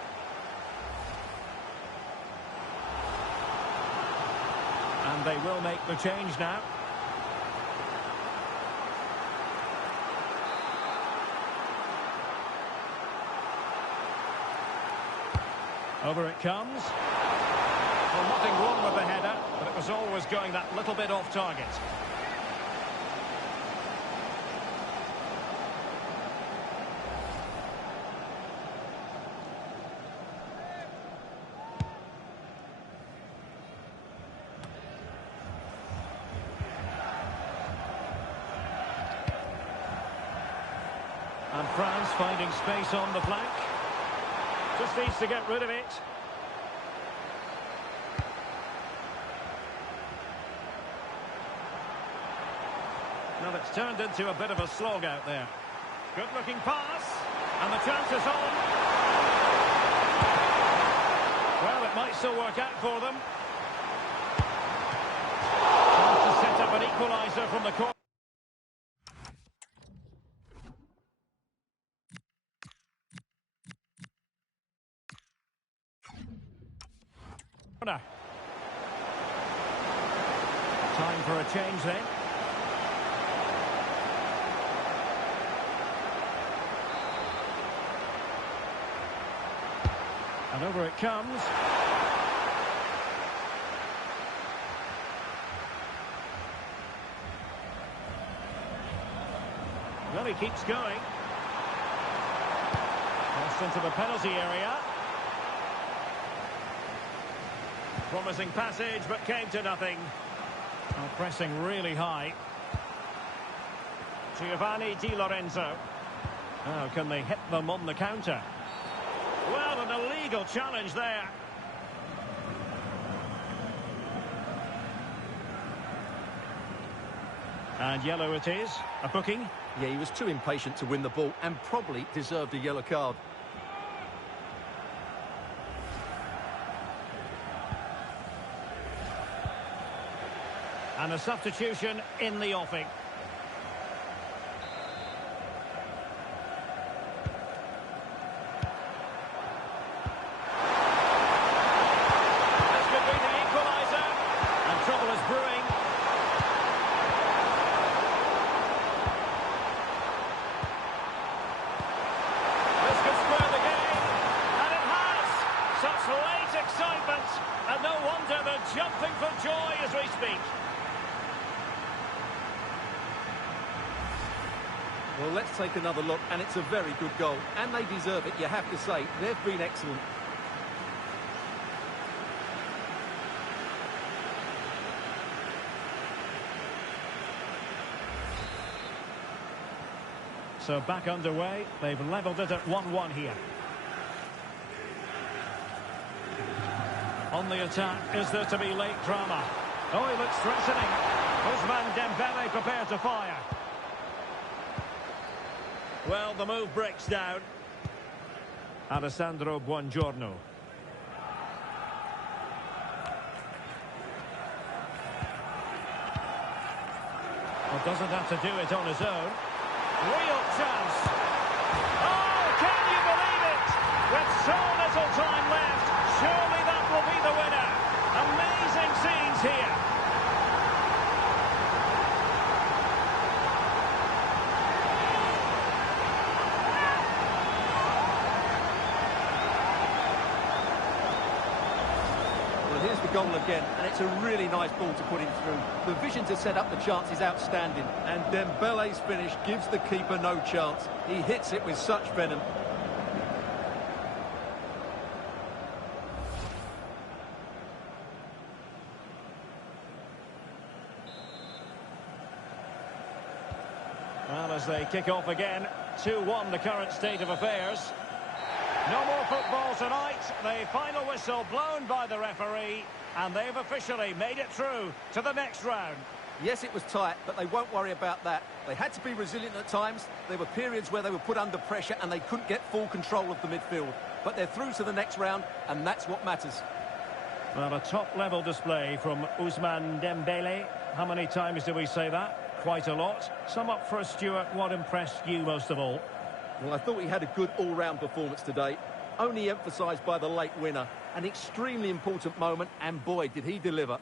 And they will make the change now. Over it comes. Well, nothing wrong with the header, but it was always going that little bit off target. And France finding space on the flank. Just needs to get rid of it. Now it's turned into a bit of a slog out there. Good looking pass. And the chance is on. Well, it might still work out for them. Chance to set up an equaliser from the corner. Time for a change then. And over it comes. Well, he keeps going. Crossed into the penalty area. Promising passage, but came to nothing. Oh, pressing really high. Giovanni Di Lorenzo. Oh, can they hit them on the counter? Well, an illegal challenge there. And yellow it is. A booking. Yeah, he was too impatient to win the ball and probably deserved a yellow card. And a substitution in the offing. This could be the equaliser. And trouble is brewing. This could square the game. And it has. Such late excitement. And no wonder they're jumping for joy as we speak. Well, let's take another look, and it's a very good goal. And they deserve it, you have to say. They've been excellent. So back underway. They've levelled it at 1-1 here. On the attack, is there to be late drama? Oh, he looks threatening. Ousmane Dembele prepared to fire. Well, the move breaks down. Alessandro Buongiorno. Well, doesn't have to do it on his own. Real chance. Oh, can you believe it? With so little time left, surely that will be the winner. Amazing scenes here. Here's the goal again, and it's a really nice ball to put him through. The vision to set up the chance is outstanding, and Dembele's finish gives the keeper no chance. He hits it with such venom. as they kick off again. 2-1 the current state of affairs. No more football tonight. The final whistle blown by the referee, and they've officially made it through to the next round. Yes, it was tight, but they won't worry about that. They had to be resilient at times. There were periods where they were put under pressure and they couldn't get full control of the midfield. But they're through to the next round, and that's what matters. Well, a top-level display from Ousmane Dembele. How many times do we say that? Quite a lot. Sum up for us, Stuart. What impressed you most of all? Well, I thought he had a good all-round performance today. Only emphasised by the late winner. An extremely important moment, and boy, did he deliver.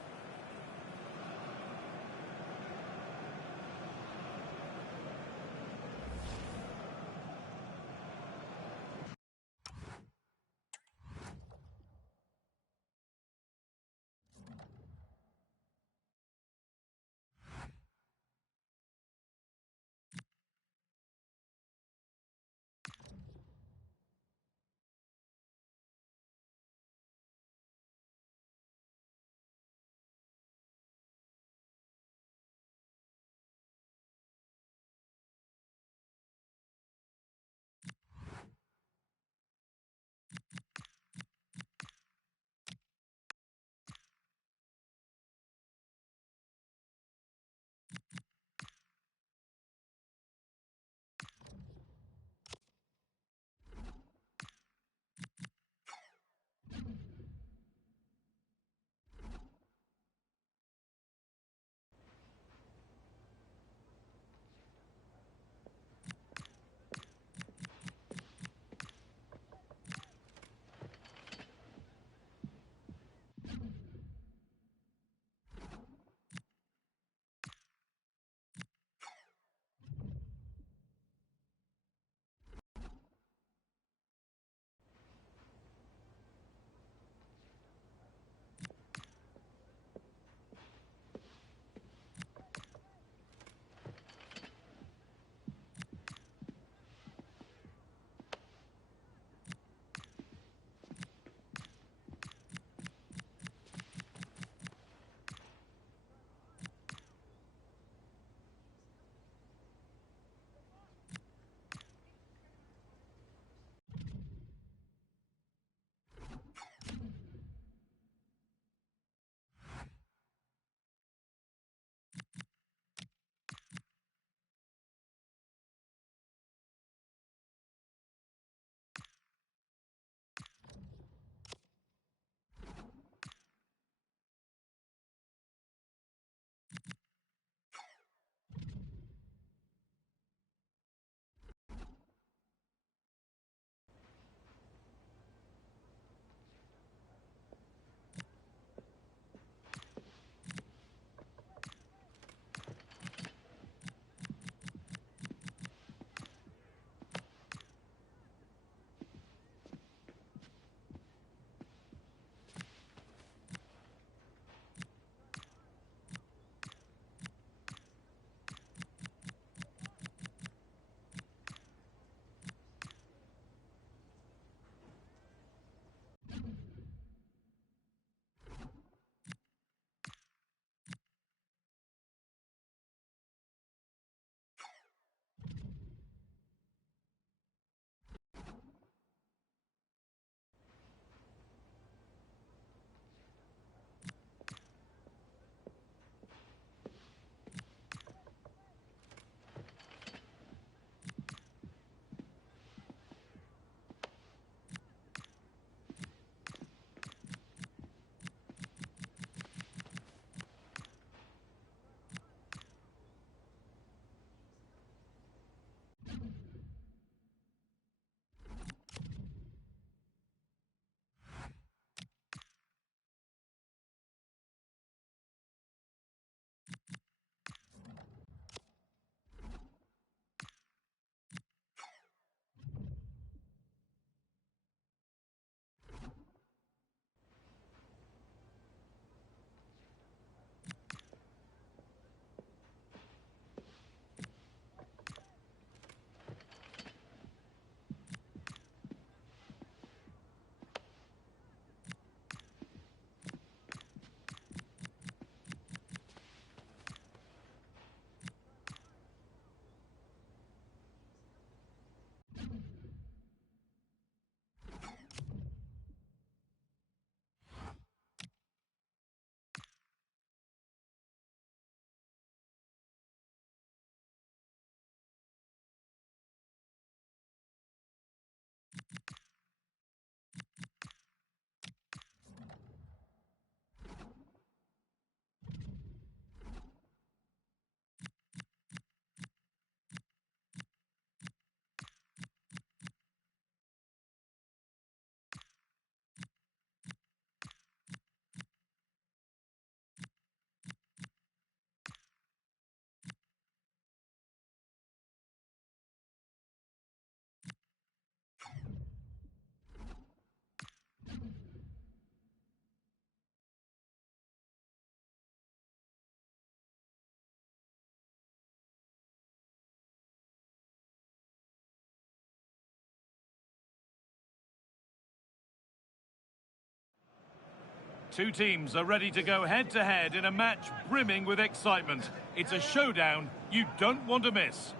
Two teams are ready to go head-to-head in a match brimming with excitement. It's a showdown you don't want to miss.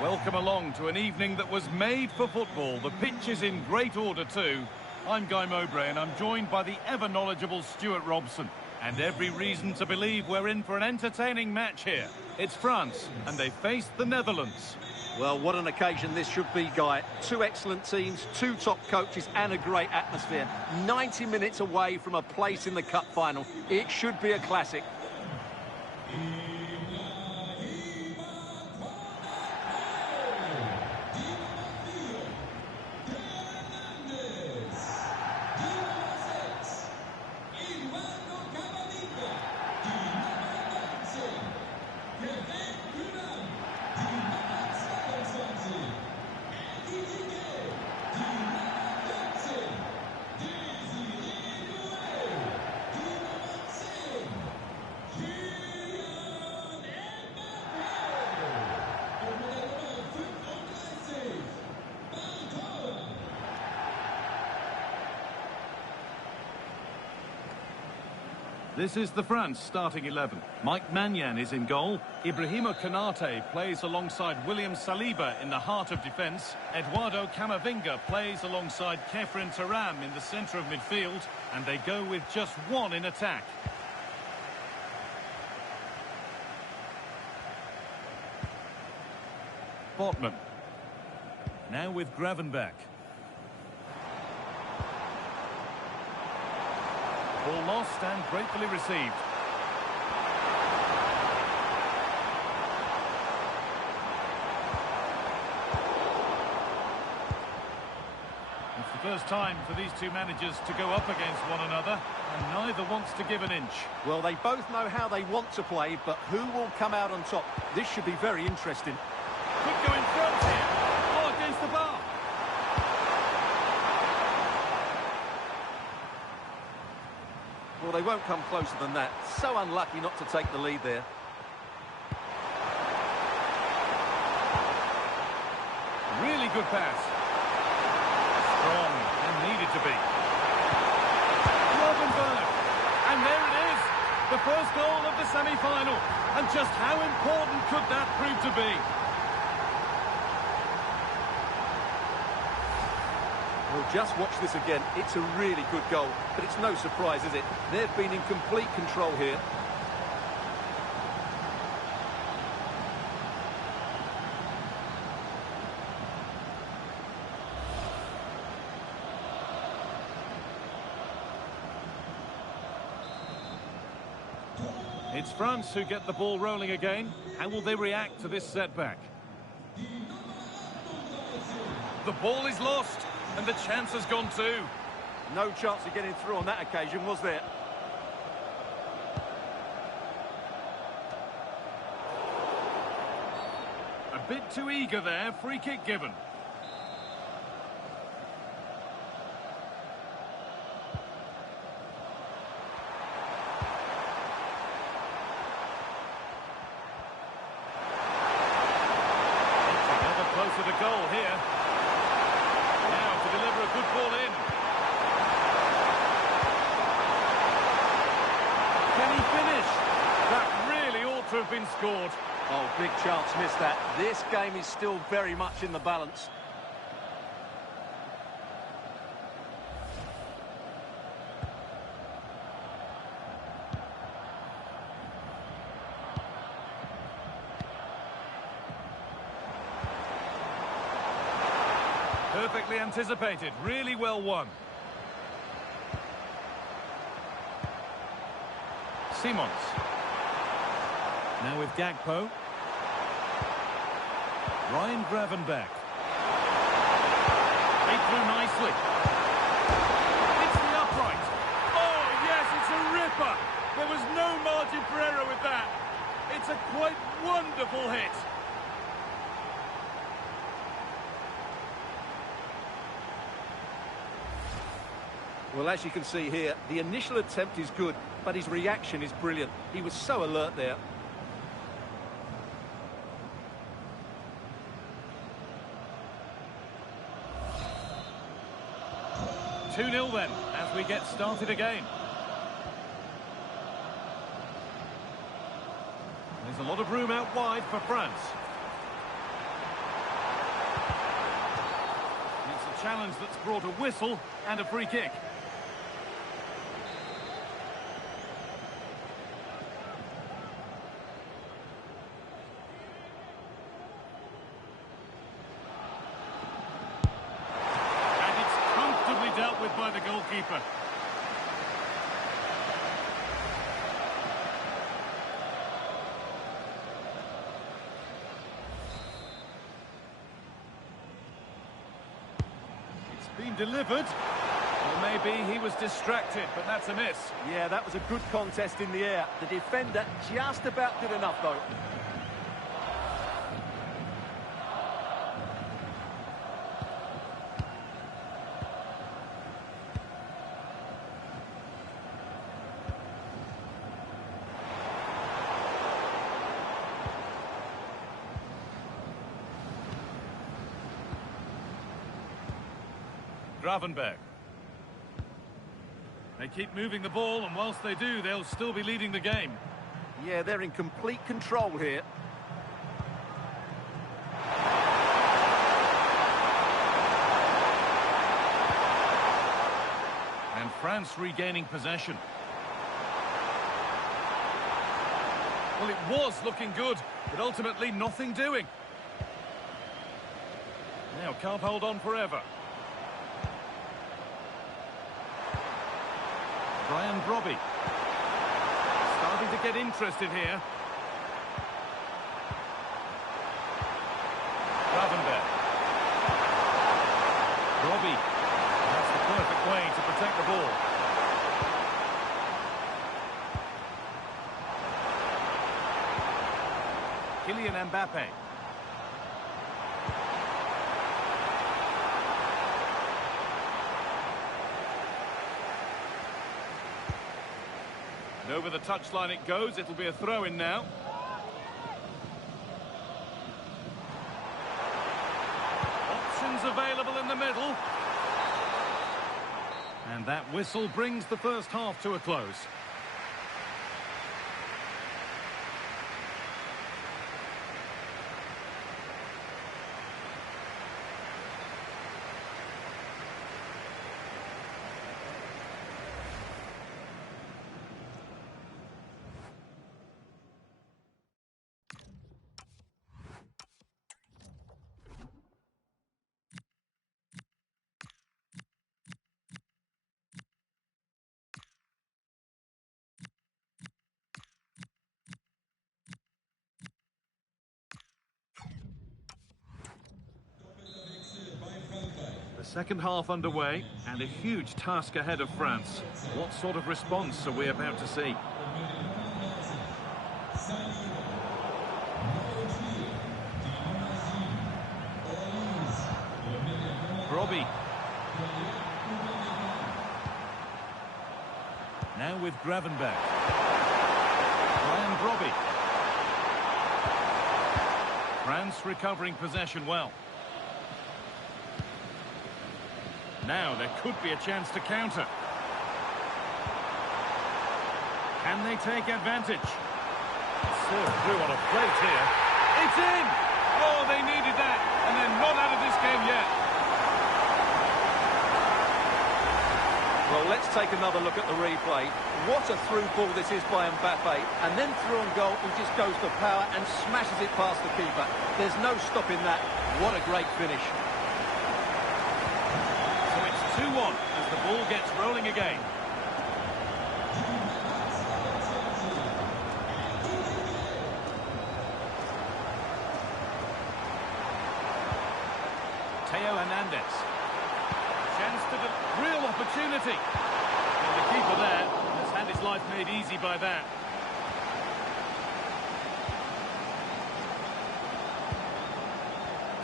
Welcome along to an evening that was made for football. The pitch is in great order too. I'm Guy Mowbray and I'm joined by the ever-knowledgeable Stuart Robson. And every reason to believe we're in for an entertaining match here. It's France and they face the Netherlands. Well, what an occasion this should be, Guy. Two excellent teams, two top coaches and a great atmosphere. 90 minutes away from a place in the cup final. It should be a classic. This is the France starting 11. Mike Maignan is in goal. Ibrahima Konate plays alongside William Saliba in the heart of defence. Eduardo Camavinga plays alongside Kefren Turam in the centre of midfield. And they go with just one in attack. Botman. Now with Gravenberch. Ball lost and gratefully received. It's the first time for these two managers to go up against one another, and neither wants to give an inch. Well, they both know how they want to play, but who will come out on top? This should be very interesting. Could go in front here. Oh, against the bar. Well, they won't come closer than that. So unlucky not to take the lead there. Really good pass. Strong and needed to be. Gravenberch. And there it is. The first goal of the semi-final. And just how important could that prove to be? Well, just watch this again. It's a really good goal, but it's no surprise, is it? They've been in complete control here. It's France who get the ball rolling again. How will they react to this setback? The ball is lost. And the chance has gone too. No chance of getting through on that occasion, was there? A bit too eager there. Free kick given. Ever closer to goal here. Deliver a good ball in. Can he finish? That really ought to have been scored. Oh, big chance missed that. This game is still very much in the balance. Perfectly anticipated, really well won. Simons. Now with Gakpo. Ryan Gravenberch. They through nicely. It's the upright. Oh, yes, it's a ripper. There was no margin for error with that. It's a quite wonderful hit. Well, as you can see here, the initial attempt is good, but his reaction is brilliant. He was so alert there. Two-nil then, as we get started again. There's a lot of room out wide for France. It's a challenge that's brought a whistle and a free kick. And it's comfortably dealt with by the goalkeeper. Been delivered. Or maybe he was distracted, but that's a miss. Yeah, that was a good contest in the air. The defender just about good enough, though. Gravenberg. They keep moving the ball, and whilst they do, they'll still be leading the game. Yeah, they're in complete control here. And France regaining possession. Well, it was looking good, but ultimately nothing doing. Now, can't hold on forever. Brian Brobby. Starting to get interested here. Gravenberg. Brobby. That's the perfect way to protect the ball. Kylian Mbappe. And over the touchline it goes. It'll be a throw-in now. Options available in the middle. And that whistle brings the first half to a close. The second half underway, and a huge task ahead of France. What sort of response are we about to see? Brobby. Now with Gravenberg. Brian Brobby. France recovering possession well. Now there could be a chance to counter. Can they take advantage? Served through on a plate here. It's in! Oh, they needed that, and they're not out of this game yet. Well, let's take another look at the replay. What a through ball this is by Mbappe, and then through on goal, he just goes for power and smashes it past the keeper. There's no stopping that. What a great finish. 2-1 as the ball gets rolling again. Theo Hernandez. Chance to the real opportunity. And the keeper there has had his life made easy by that.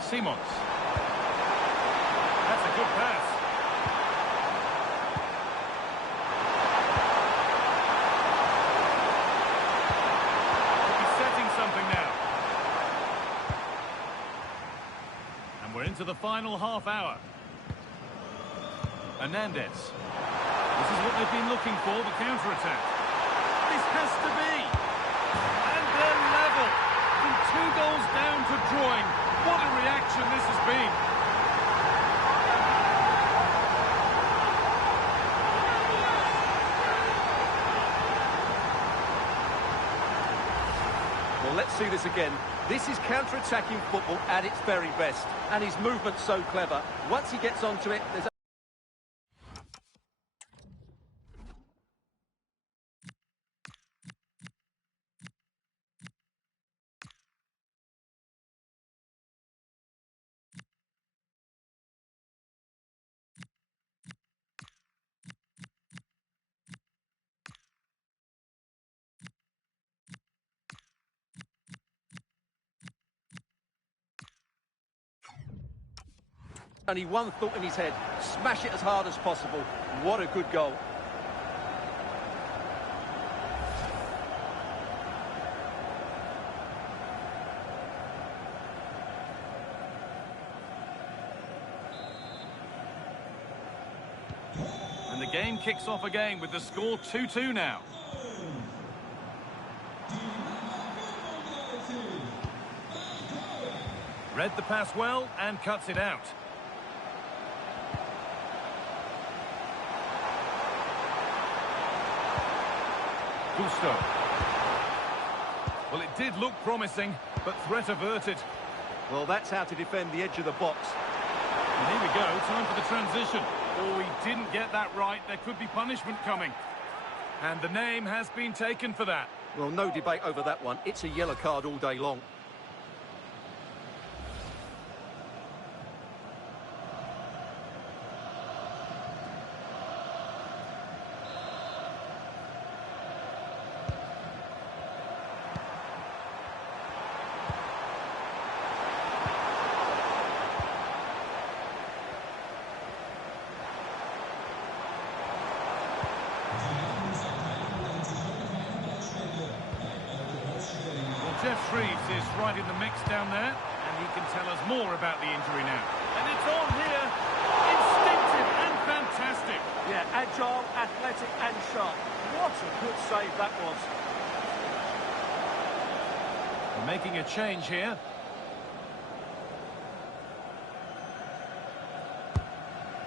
Simons. That's a good pass. into the final half hour. Hernandez. This is what they've been looking for, the counter-attack. This has to be. And they're level. From 2 goals down to drawing. What a reaction this has been. Well, let's see this again. This is counter-attacking football at its very best. And his movement's so clever. Once he gets onto it, there's only one thought in his head: smash it as hard as possible. What a good goal. And the game kicks off again with the score 2-2 now. Read the pass well and cuts it out. Gusto. Well, it did look promising, but threat averted. Well, that's how to defend the edge of the box. And here we go, time for the transition. Oh, he didn't get that right. There could be punishment coming. And the name has been taken for that. Well, no debate over that one. It's a yellow card all day long. Jeff Shreves is right in the mix down there, and he can tell us more about the injury now. And it's on here. Instinctive and fantastic. Yeah, agile, athletic and sharp. What a good save that was. Making a change here.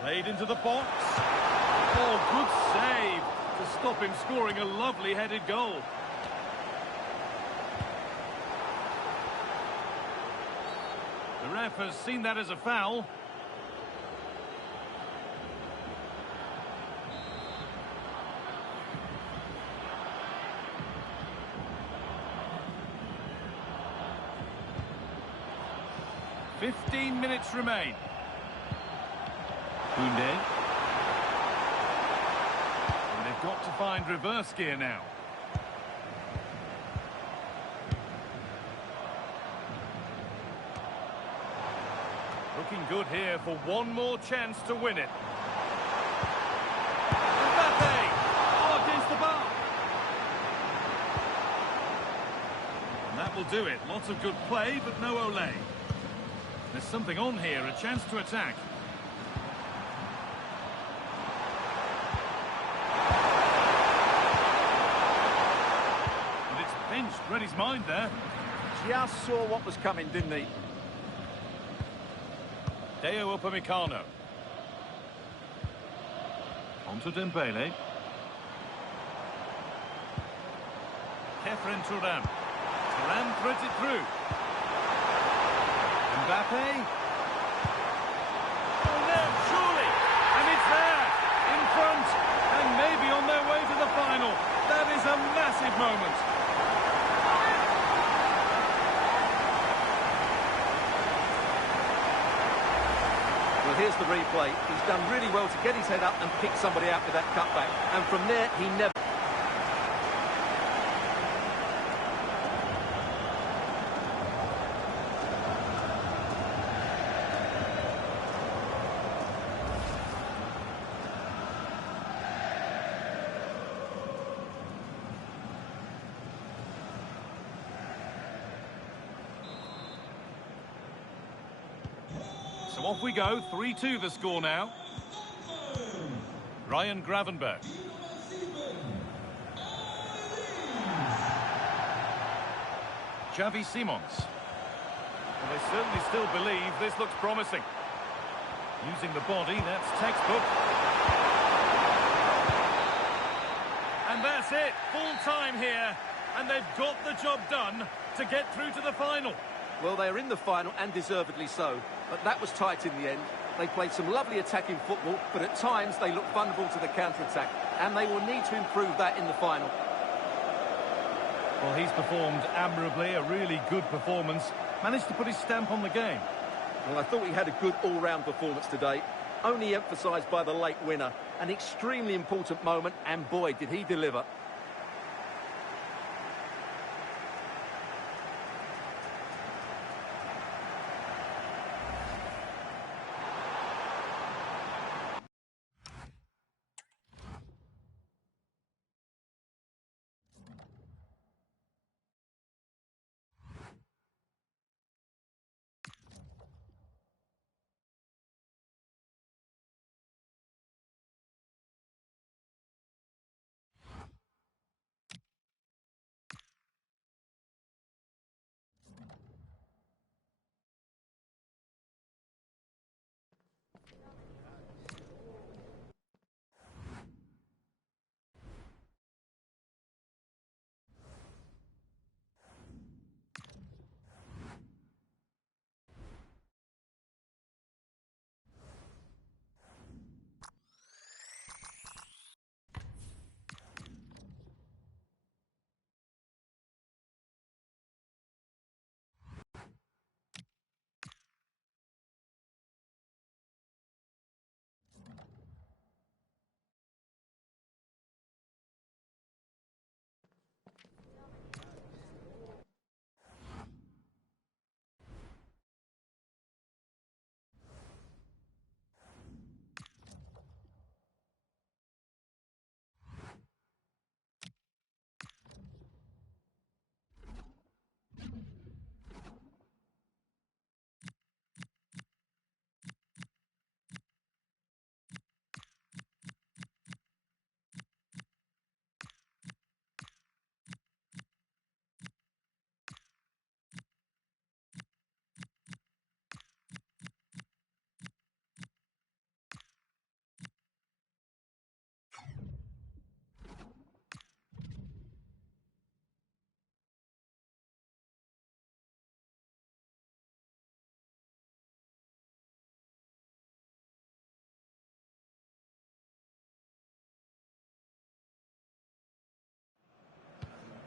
Played into the box. Oh, good save to stop him scoring a lovely headed goal. The ref has seen that as a foul. "15 minutes remain. Koundé. And they've got to find reverse gear now. Looking good here for one more chance to win it. Mbappe! Oh, against the bar! And that will do it. Lots of good play, but no Olé. There's something on here, a chance to attack. And it's benched, read his mind there. Just saw what was coming, didn't he? Deo Upamecano. Onto Dembele. Kefren Turan. Turan threads it through. Mbappe. Oh, there, surely. And it's there. In front. And maybe on their way to the final. That is a massive moment. Well, here's the replay. He's done really well to get his head up and pick somebody out with that cutback. And from there, he never... So Off we go, 3-2 the score now. Ryan Gravenberch. Xavi Simons. Well, they certainly still believe this looks promising. Using the body, that's textbook. And that's it, full time here. And they've got the job done to get through to the final. Well, they're in the final, and deservedly so. But that was tight in the end. They played some lovely attacking football, but at times they looked vulnerable to the counter-attack. And they will need to improve that in the final. Well, he's performed admirably, a really good performance. Managed to put his stamp on the game. Well, I thought he had a good all-round performance today. Only emphasised by the late winner. An extremely important moment, and boy, did he deliver.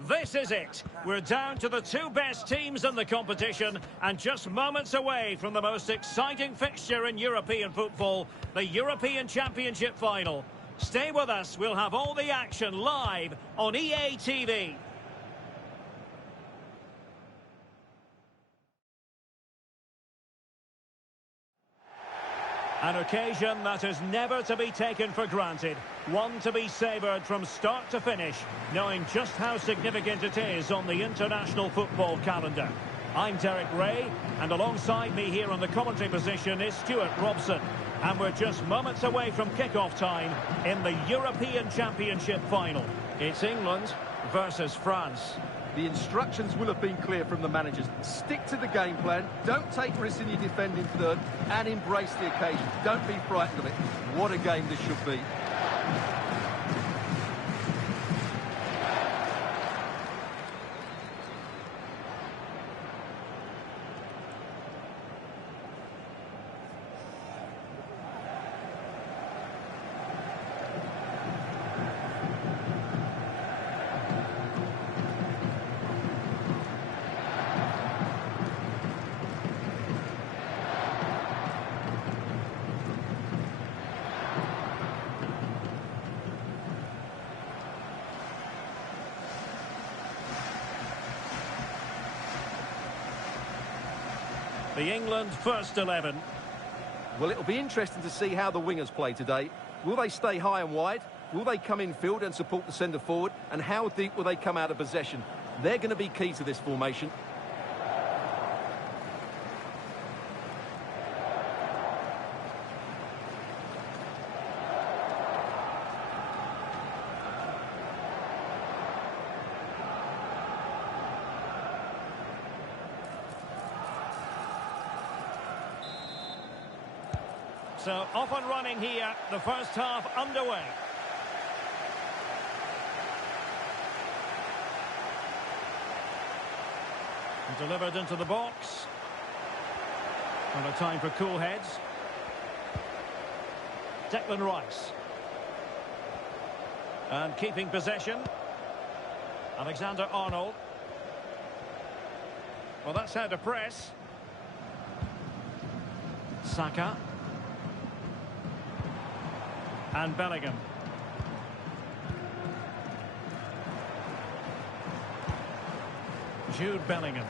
This is it. We're down to the two best teams in the competition and just moments away from the most exciting fixture in European football, the European Championship final. Stay with us. We'll have all the action live on EA TV. An occasion that is never to be taken for granted. One to be savoured from start to finish, knowing just how significant it is on the international football calendar. I'm Derek Ray, and alongside me here on the commentary position is Stuart Robson. And we're just moments away from kick-off time in the European Championship final. It's England versus France. The instructions will have been clear from the managers. Stick to the game plan, don't take risks in your defending third, and embrace the occasion. Don't be frightened of it. What a game this should be. The England first 11. Well, it'll be interesting to see how the wingers play today. Will they stay high and wide? Will they come in field and support the centre forward? And how deep will they come out of possession? They're going to be key to this formation. So off and running here, the first half underway. And delivered into the box. And a time for cool heads. Declan Rice. And keeping possession. Alexander-Arnold. Well, that's how to press. Saka. And Bellingham. Jude Bellingham.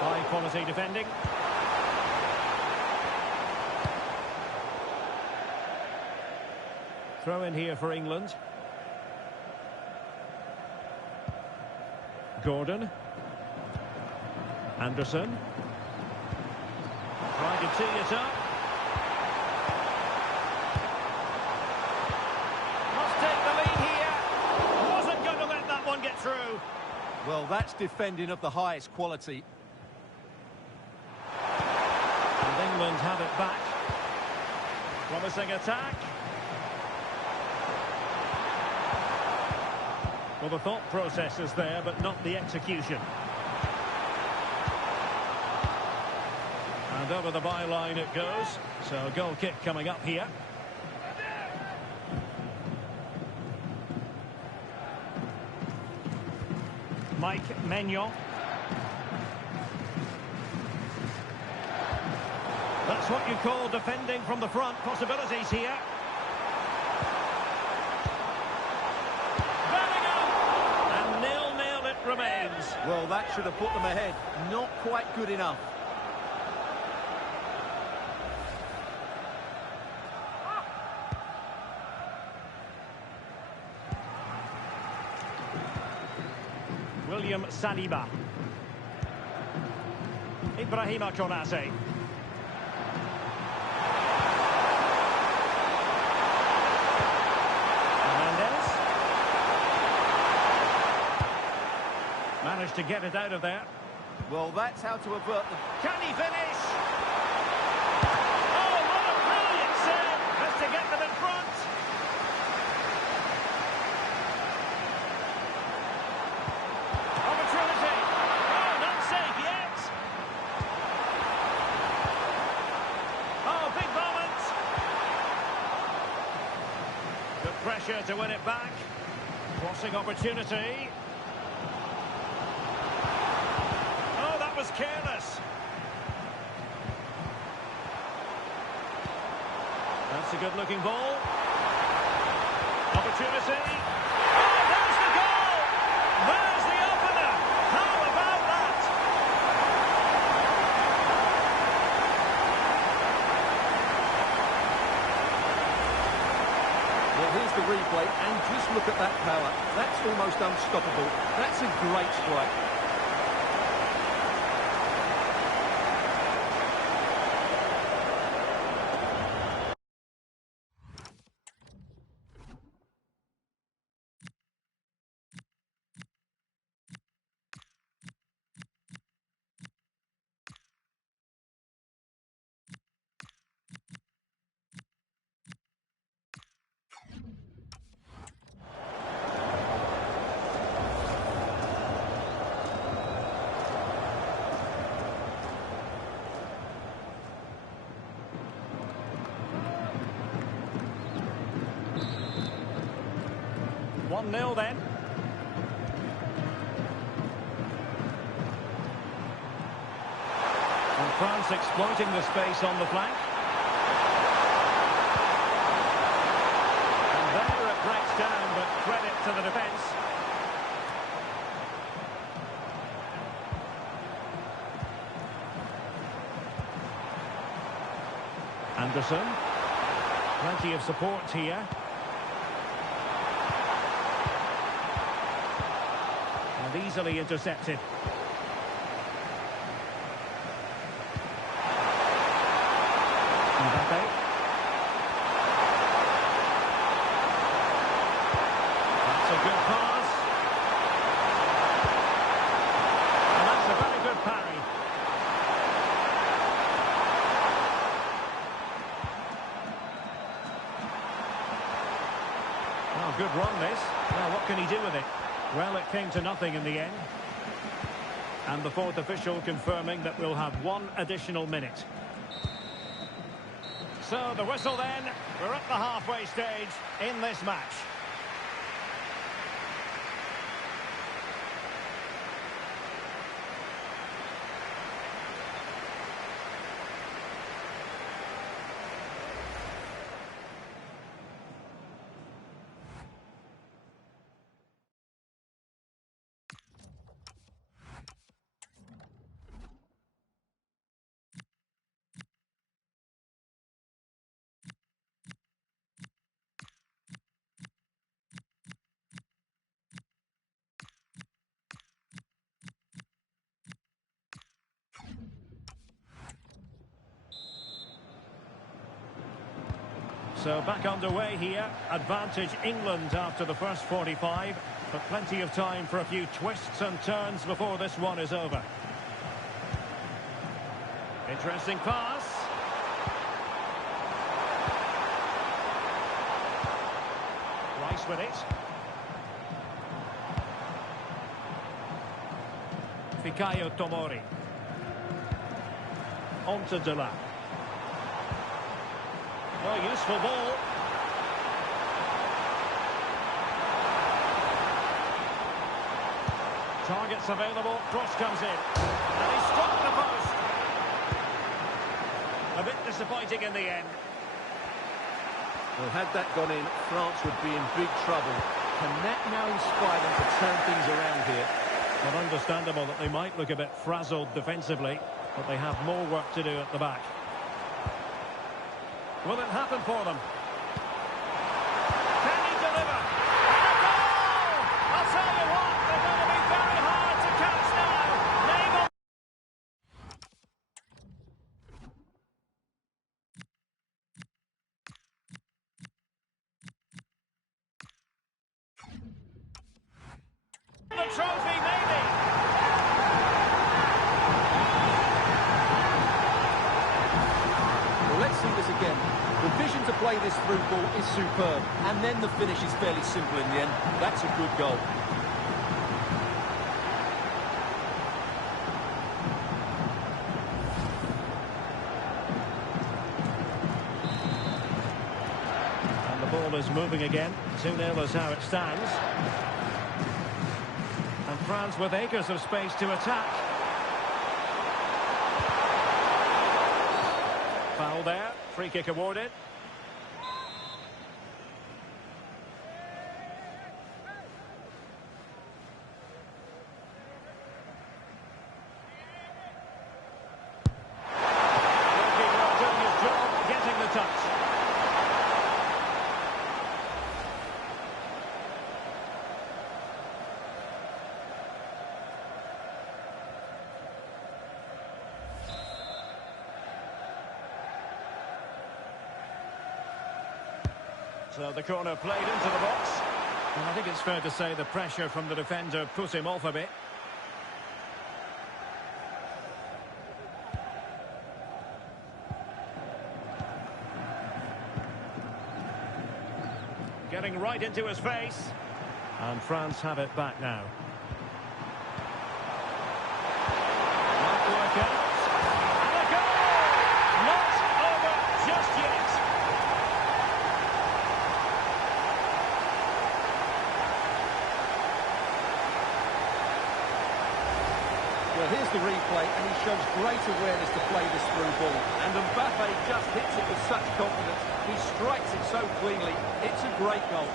High quality defending. Throw in here for England. Gordon. Anderson. Trying to tee it up. Must take the lead here. Wasn't going to let that one get through. Well, that's defending of the highest quality. And England have it back. Promising attack. Well, the thought process is there, but not the execution. And over the byline it goes. So a goal kick coming up here. Mike Maignan. That's what you call defending from the front. Possibilities here. Remains. Well, that should have put them ahead. Not quite good enough. William Saliba. Ibrahima Konate. Managed to get it out of there. Well, that's how to avert the... Can he finish? Oh, what a brilliant save! Has to get them in front. Opportunity. Oh, not safe yet. Oh, big moment. Good pressure to win it back. Crossing opportunity. Was careless. That's a good looking ball. Opportunity. Oh, there's the goal. There's the opener. How about that? Well, here's the replay, and just look at that power. That's almost unstoppable. That's a great strike. Nil then. And France exploiting the space on the flank. And there it breaks down, but credit to the defence. Anderson. Plenty of support here. And easily intercepted. Mbappe. That's a good pass. good run, this. Now, what can he do with it? Well, it came to nothing in the end. And the fourth official confirming that we'll have one additional minute. So, the whistle then. We're at the halfway stage in this match. So back underway here. Advantage England after the first 45, but plenty of time for a few twists and turns before this one is over. Interesting pass. Rice with it. Fikayo Tomori. On to Dela. Oh, useful ball. Targets available. Cross comes in. And he struck the post. A bit disappointing in the end. Well, had that gone in, France would be in big trouble. Can that now inspire them to turn things around here? Well, understandable that they might look a bit frazzled defensively, but they have more work to do at the back. Will it happen for them? Can he deliver? And a goal! I'll tell you what, they're going to be very hard to catch now. Neymar. The trophy, maybe. Well, let's see this again. The vision to play this through ball is superb, and then the finish is fairly simple in the end. That's a good goal. And the ball is moving again. 2-0 is how it stands. And France with acres of space to attack. Foul there. Free kick awarded. Goalkeeper doing his job, getting the touch. So the corner played into the box. And I think it's fair to say the pressure from the defender put him off a bit. Getting right into his face. And France have it back now. Might work out. And a goal! Not over just yet. Well, here's the replay, and he shows great awareness to play this through ball. And Mbappe just hits it with such confidence. He strikes it so cleanly. It's a great goal.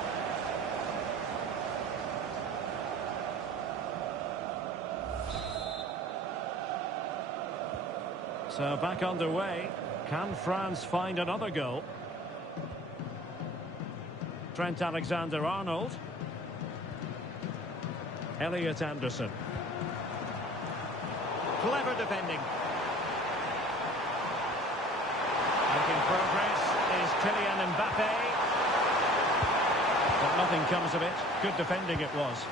So back underway. Can France find another goal? Trent Alexander-Arnold. Elliot Anderson. Clever defending. Making progress is Kylian Mbappe. But nothing comes of it. Good defending it was.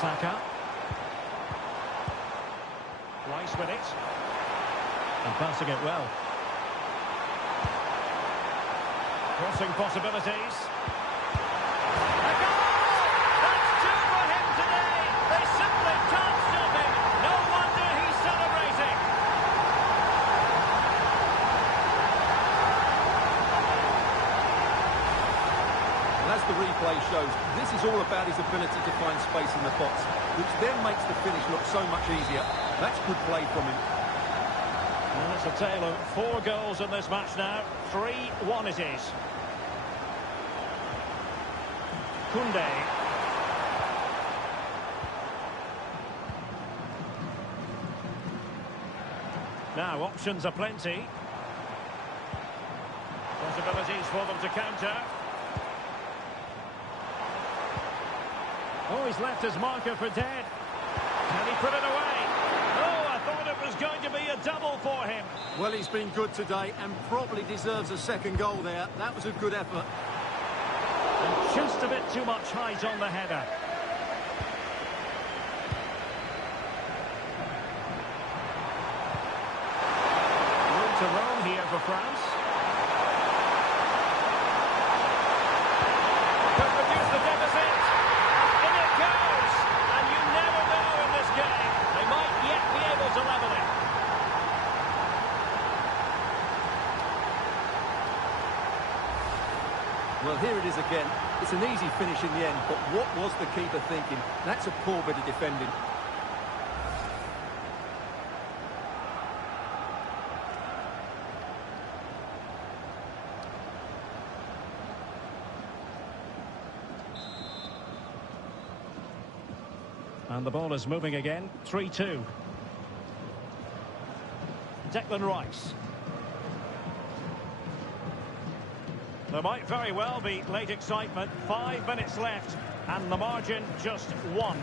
Saka. Rice with with it. And passing it well. Crossing possibilities. A goal! That's two for him today. They simply can't stop him. No wonder he's celebrating. And as the replay shows, this is all about his ability to find space in the box, which then makes the finish look so much easier. That's good play from him. Well, it's a tale of 4 goals in this match now. 3-1 it is. Koundé. Now, options are plenty. Possibilities for them to counter. Oh, he's left his marker for dead. Can he put it away? Oh, I thought it was going to be a double for him. Well, he's been good today and probably deserves a second goal there. That was a good effort. And just a bit too much height on the header. Room to roam here for France. Could reduce the deficit. And in it goes. And you never know in this game. They might yet be able to level it. Well, here it is again. It's an easy finish in the end, but what was the keeper thinking? That's a poor bit of defending. And the ball is moving again. 3-2. Declan Rice. There might very well be late excitement. 5 minutes left, and the margin just 1.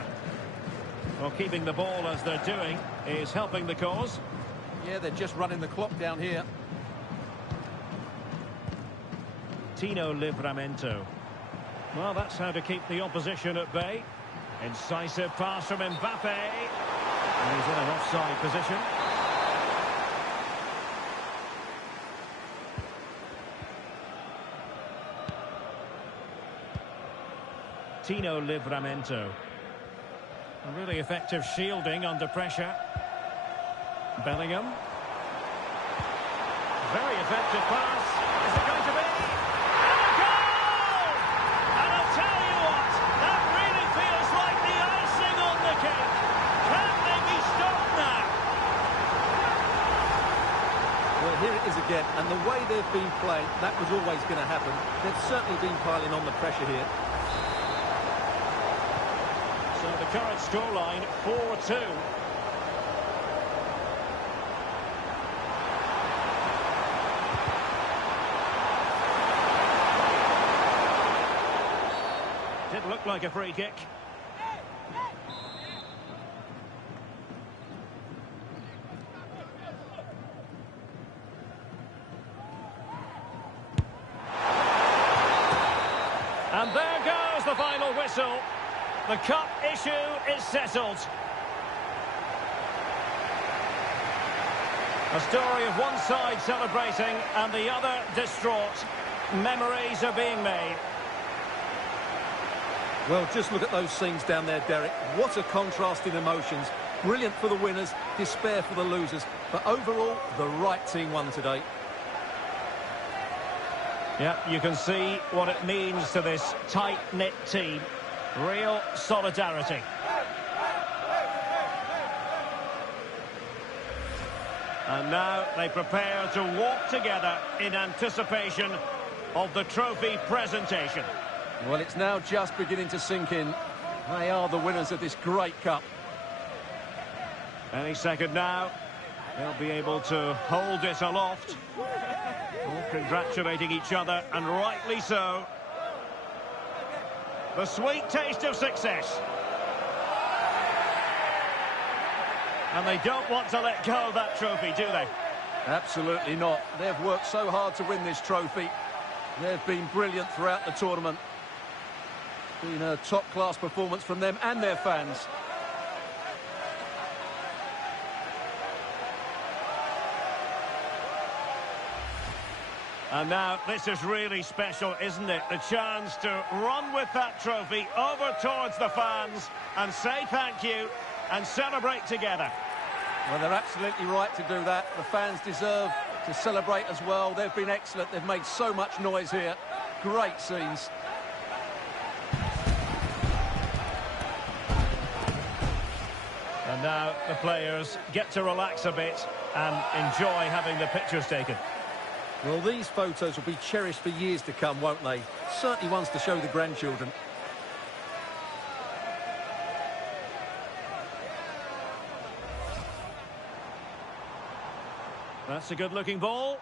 Well, keeping the ball as they're doing is helping the cause. Yeah, they're just running the clock down here. Tino Livramento. Well, that's how to keep the opposition at bay. Incisive pass from Mbappe. And he's in an offside position. Tino Livramento. A really effective shielding under pressure. Bellingham. Very effective pass. Is it going to be? And a goal! And I'll tell you what, that really feels like the icing on the cake. Can they be stopped now? Well, here it is again, and the way they've been playing, that was always going to happen. They've certainly been piling on the pressure here. So the current scoreline, 4-2. Did look like a free kick. And there goes the final whistle. The cup issue is settled. A story of one side celebrating and the other distraught. Memories are being made. Well, just look at those scenes down there, Derek. What a contrast in emotions. Brilliant for the winners, despair for the losers. But overall, the right team won today. Yeah, you can see what it means to this tight-knit team. Real solidarity. And now they prepare to walk together in anticipation of the trophy presentation. Well, it's now just beginning to sink in. They are the winners of this great cup. Any second now, they'll be able to hold it aloft. All congratulating each other, and rightly so. The sweet taste of success. And they don't want to let go of that trophy, do they? Absolutely not. They've worked so hard to win this trophy. They've been brilliant throughout the tournament. Been a top-class performance from them and their fans. And now, this is really special, isn't it? The chance to run with that trophy over towards the fans and say thank you and celebrate together. Well, they're absolutely right to do that. The fans deserve to celebrate as well. They've been excellent. They've made so much noise here. Great scenes. And now the players get to relax a bit and enjoy having the pictures taken. Well, these photos will be cherished for years to come, won't they? Certainly ones to show the grandchildren. That's a good-looking ball.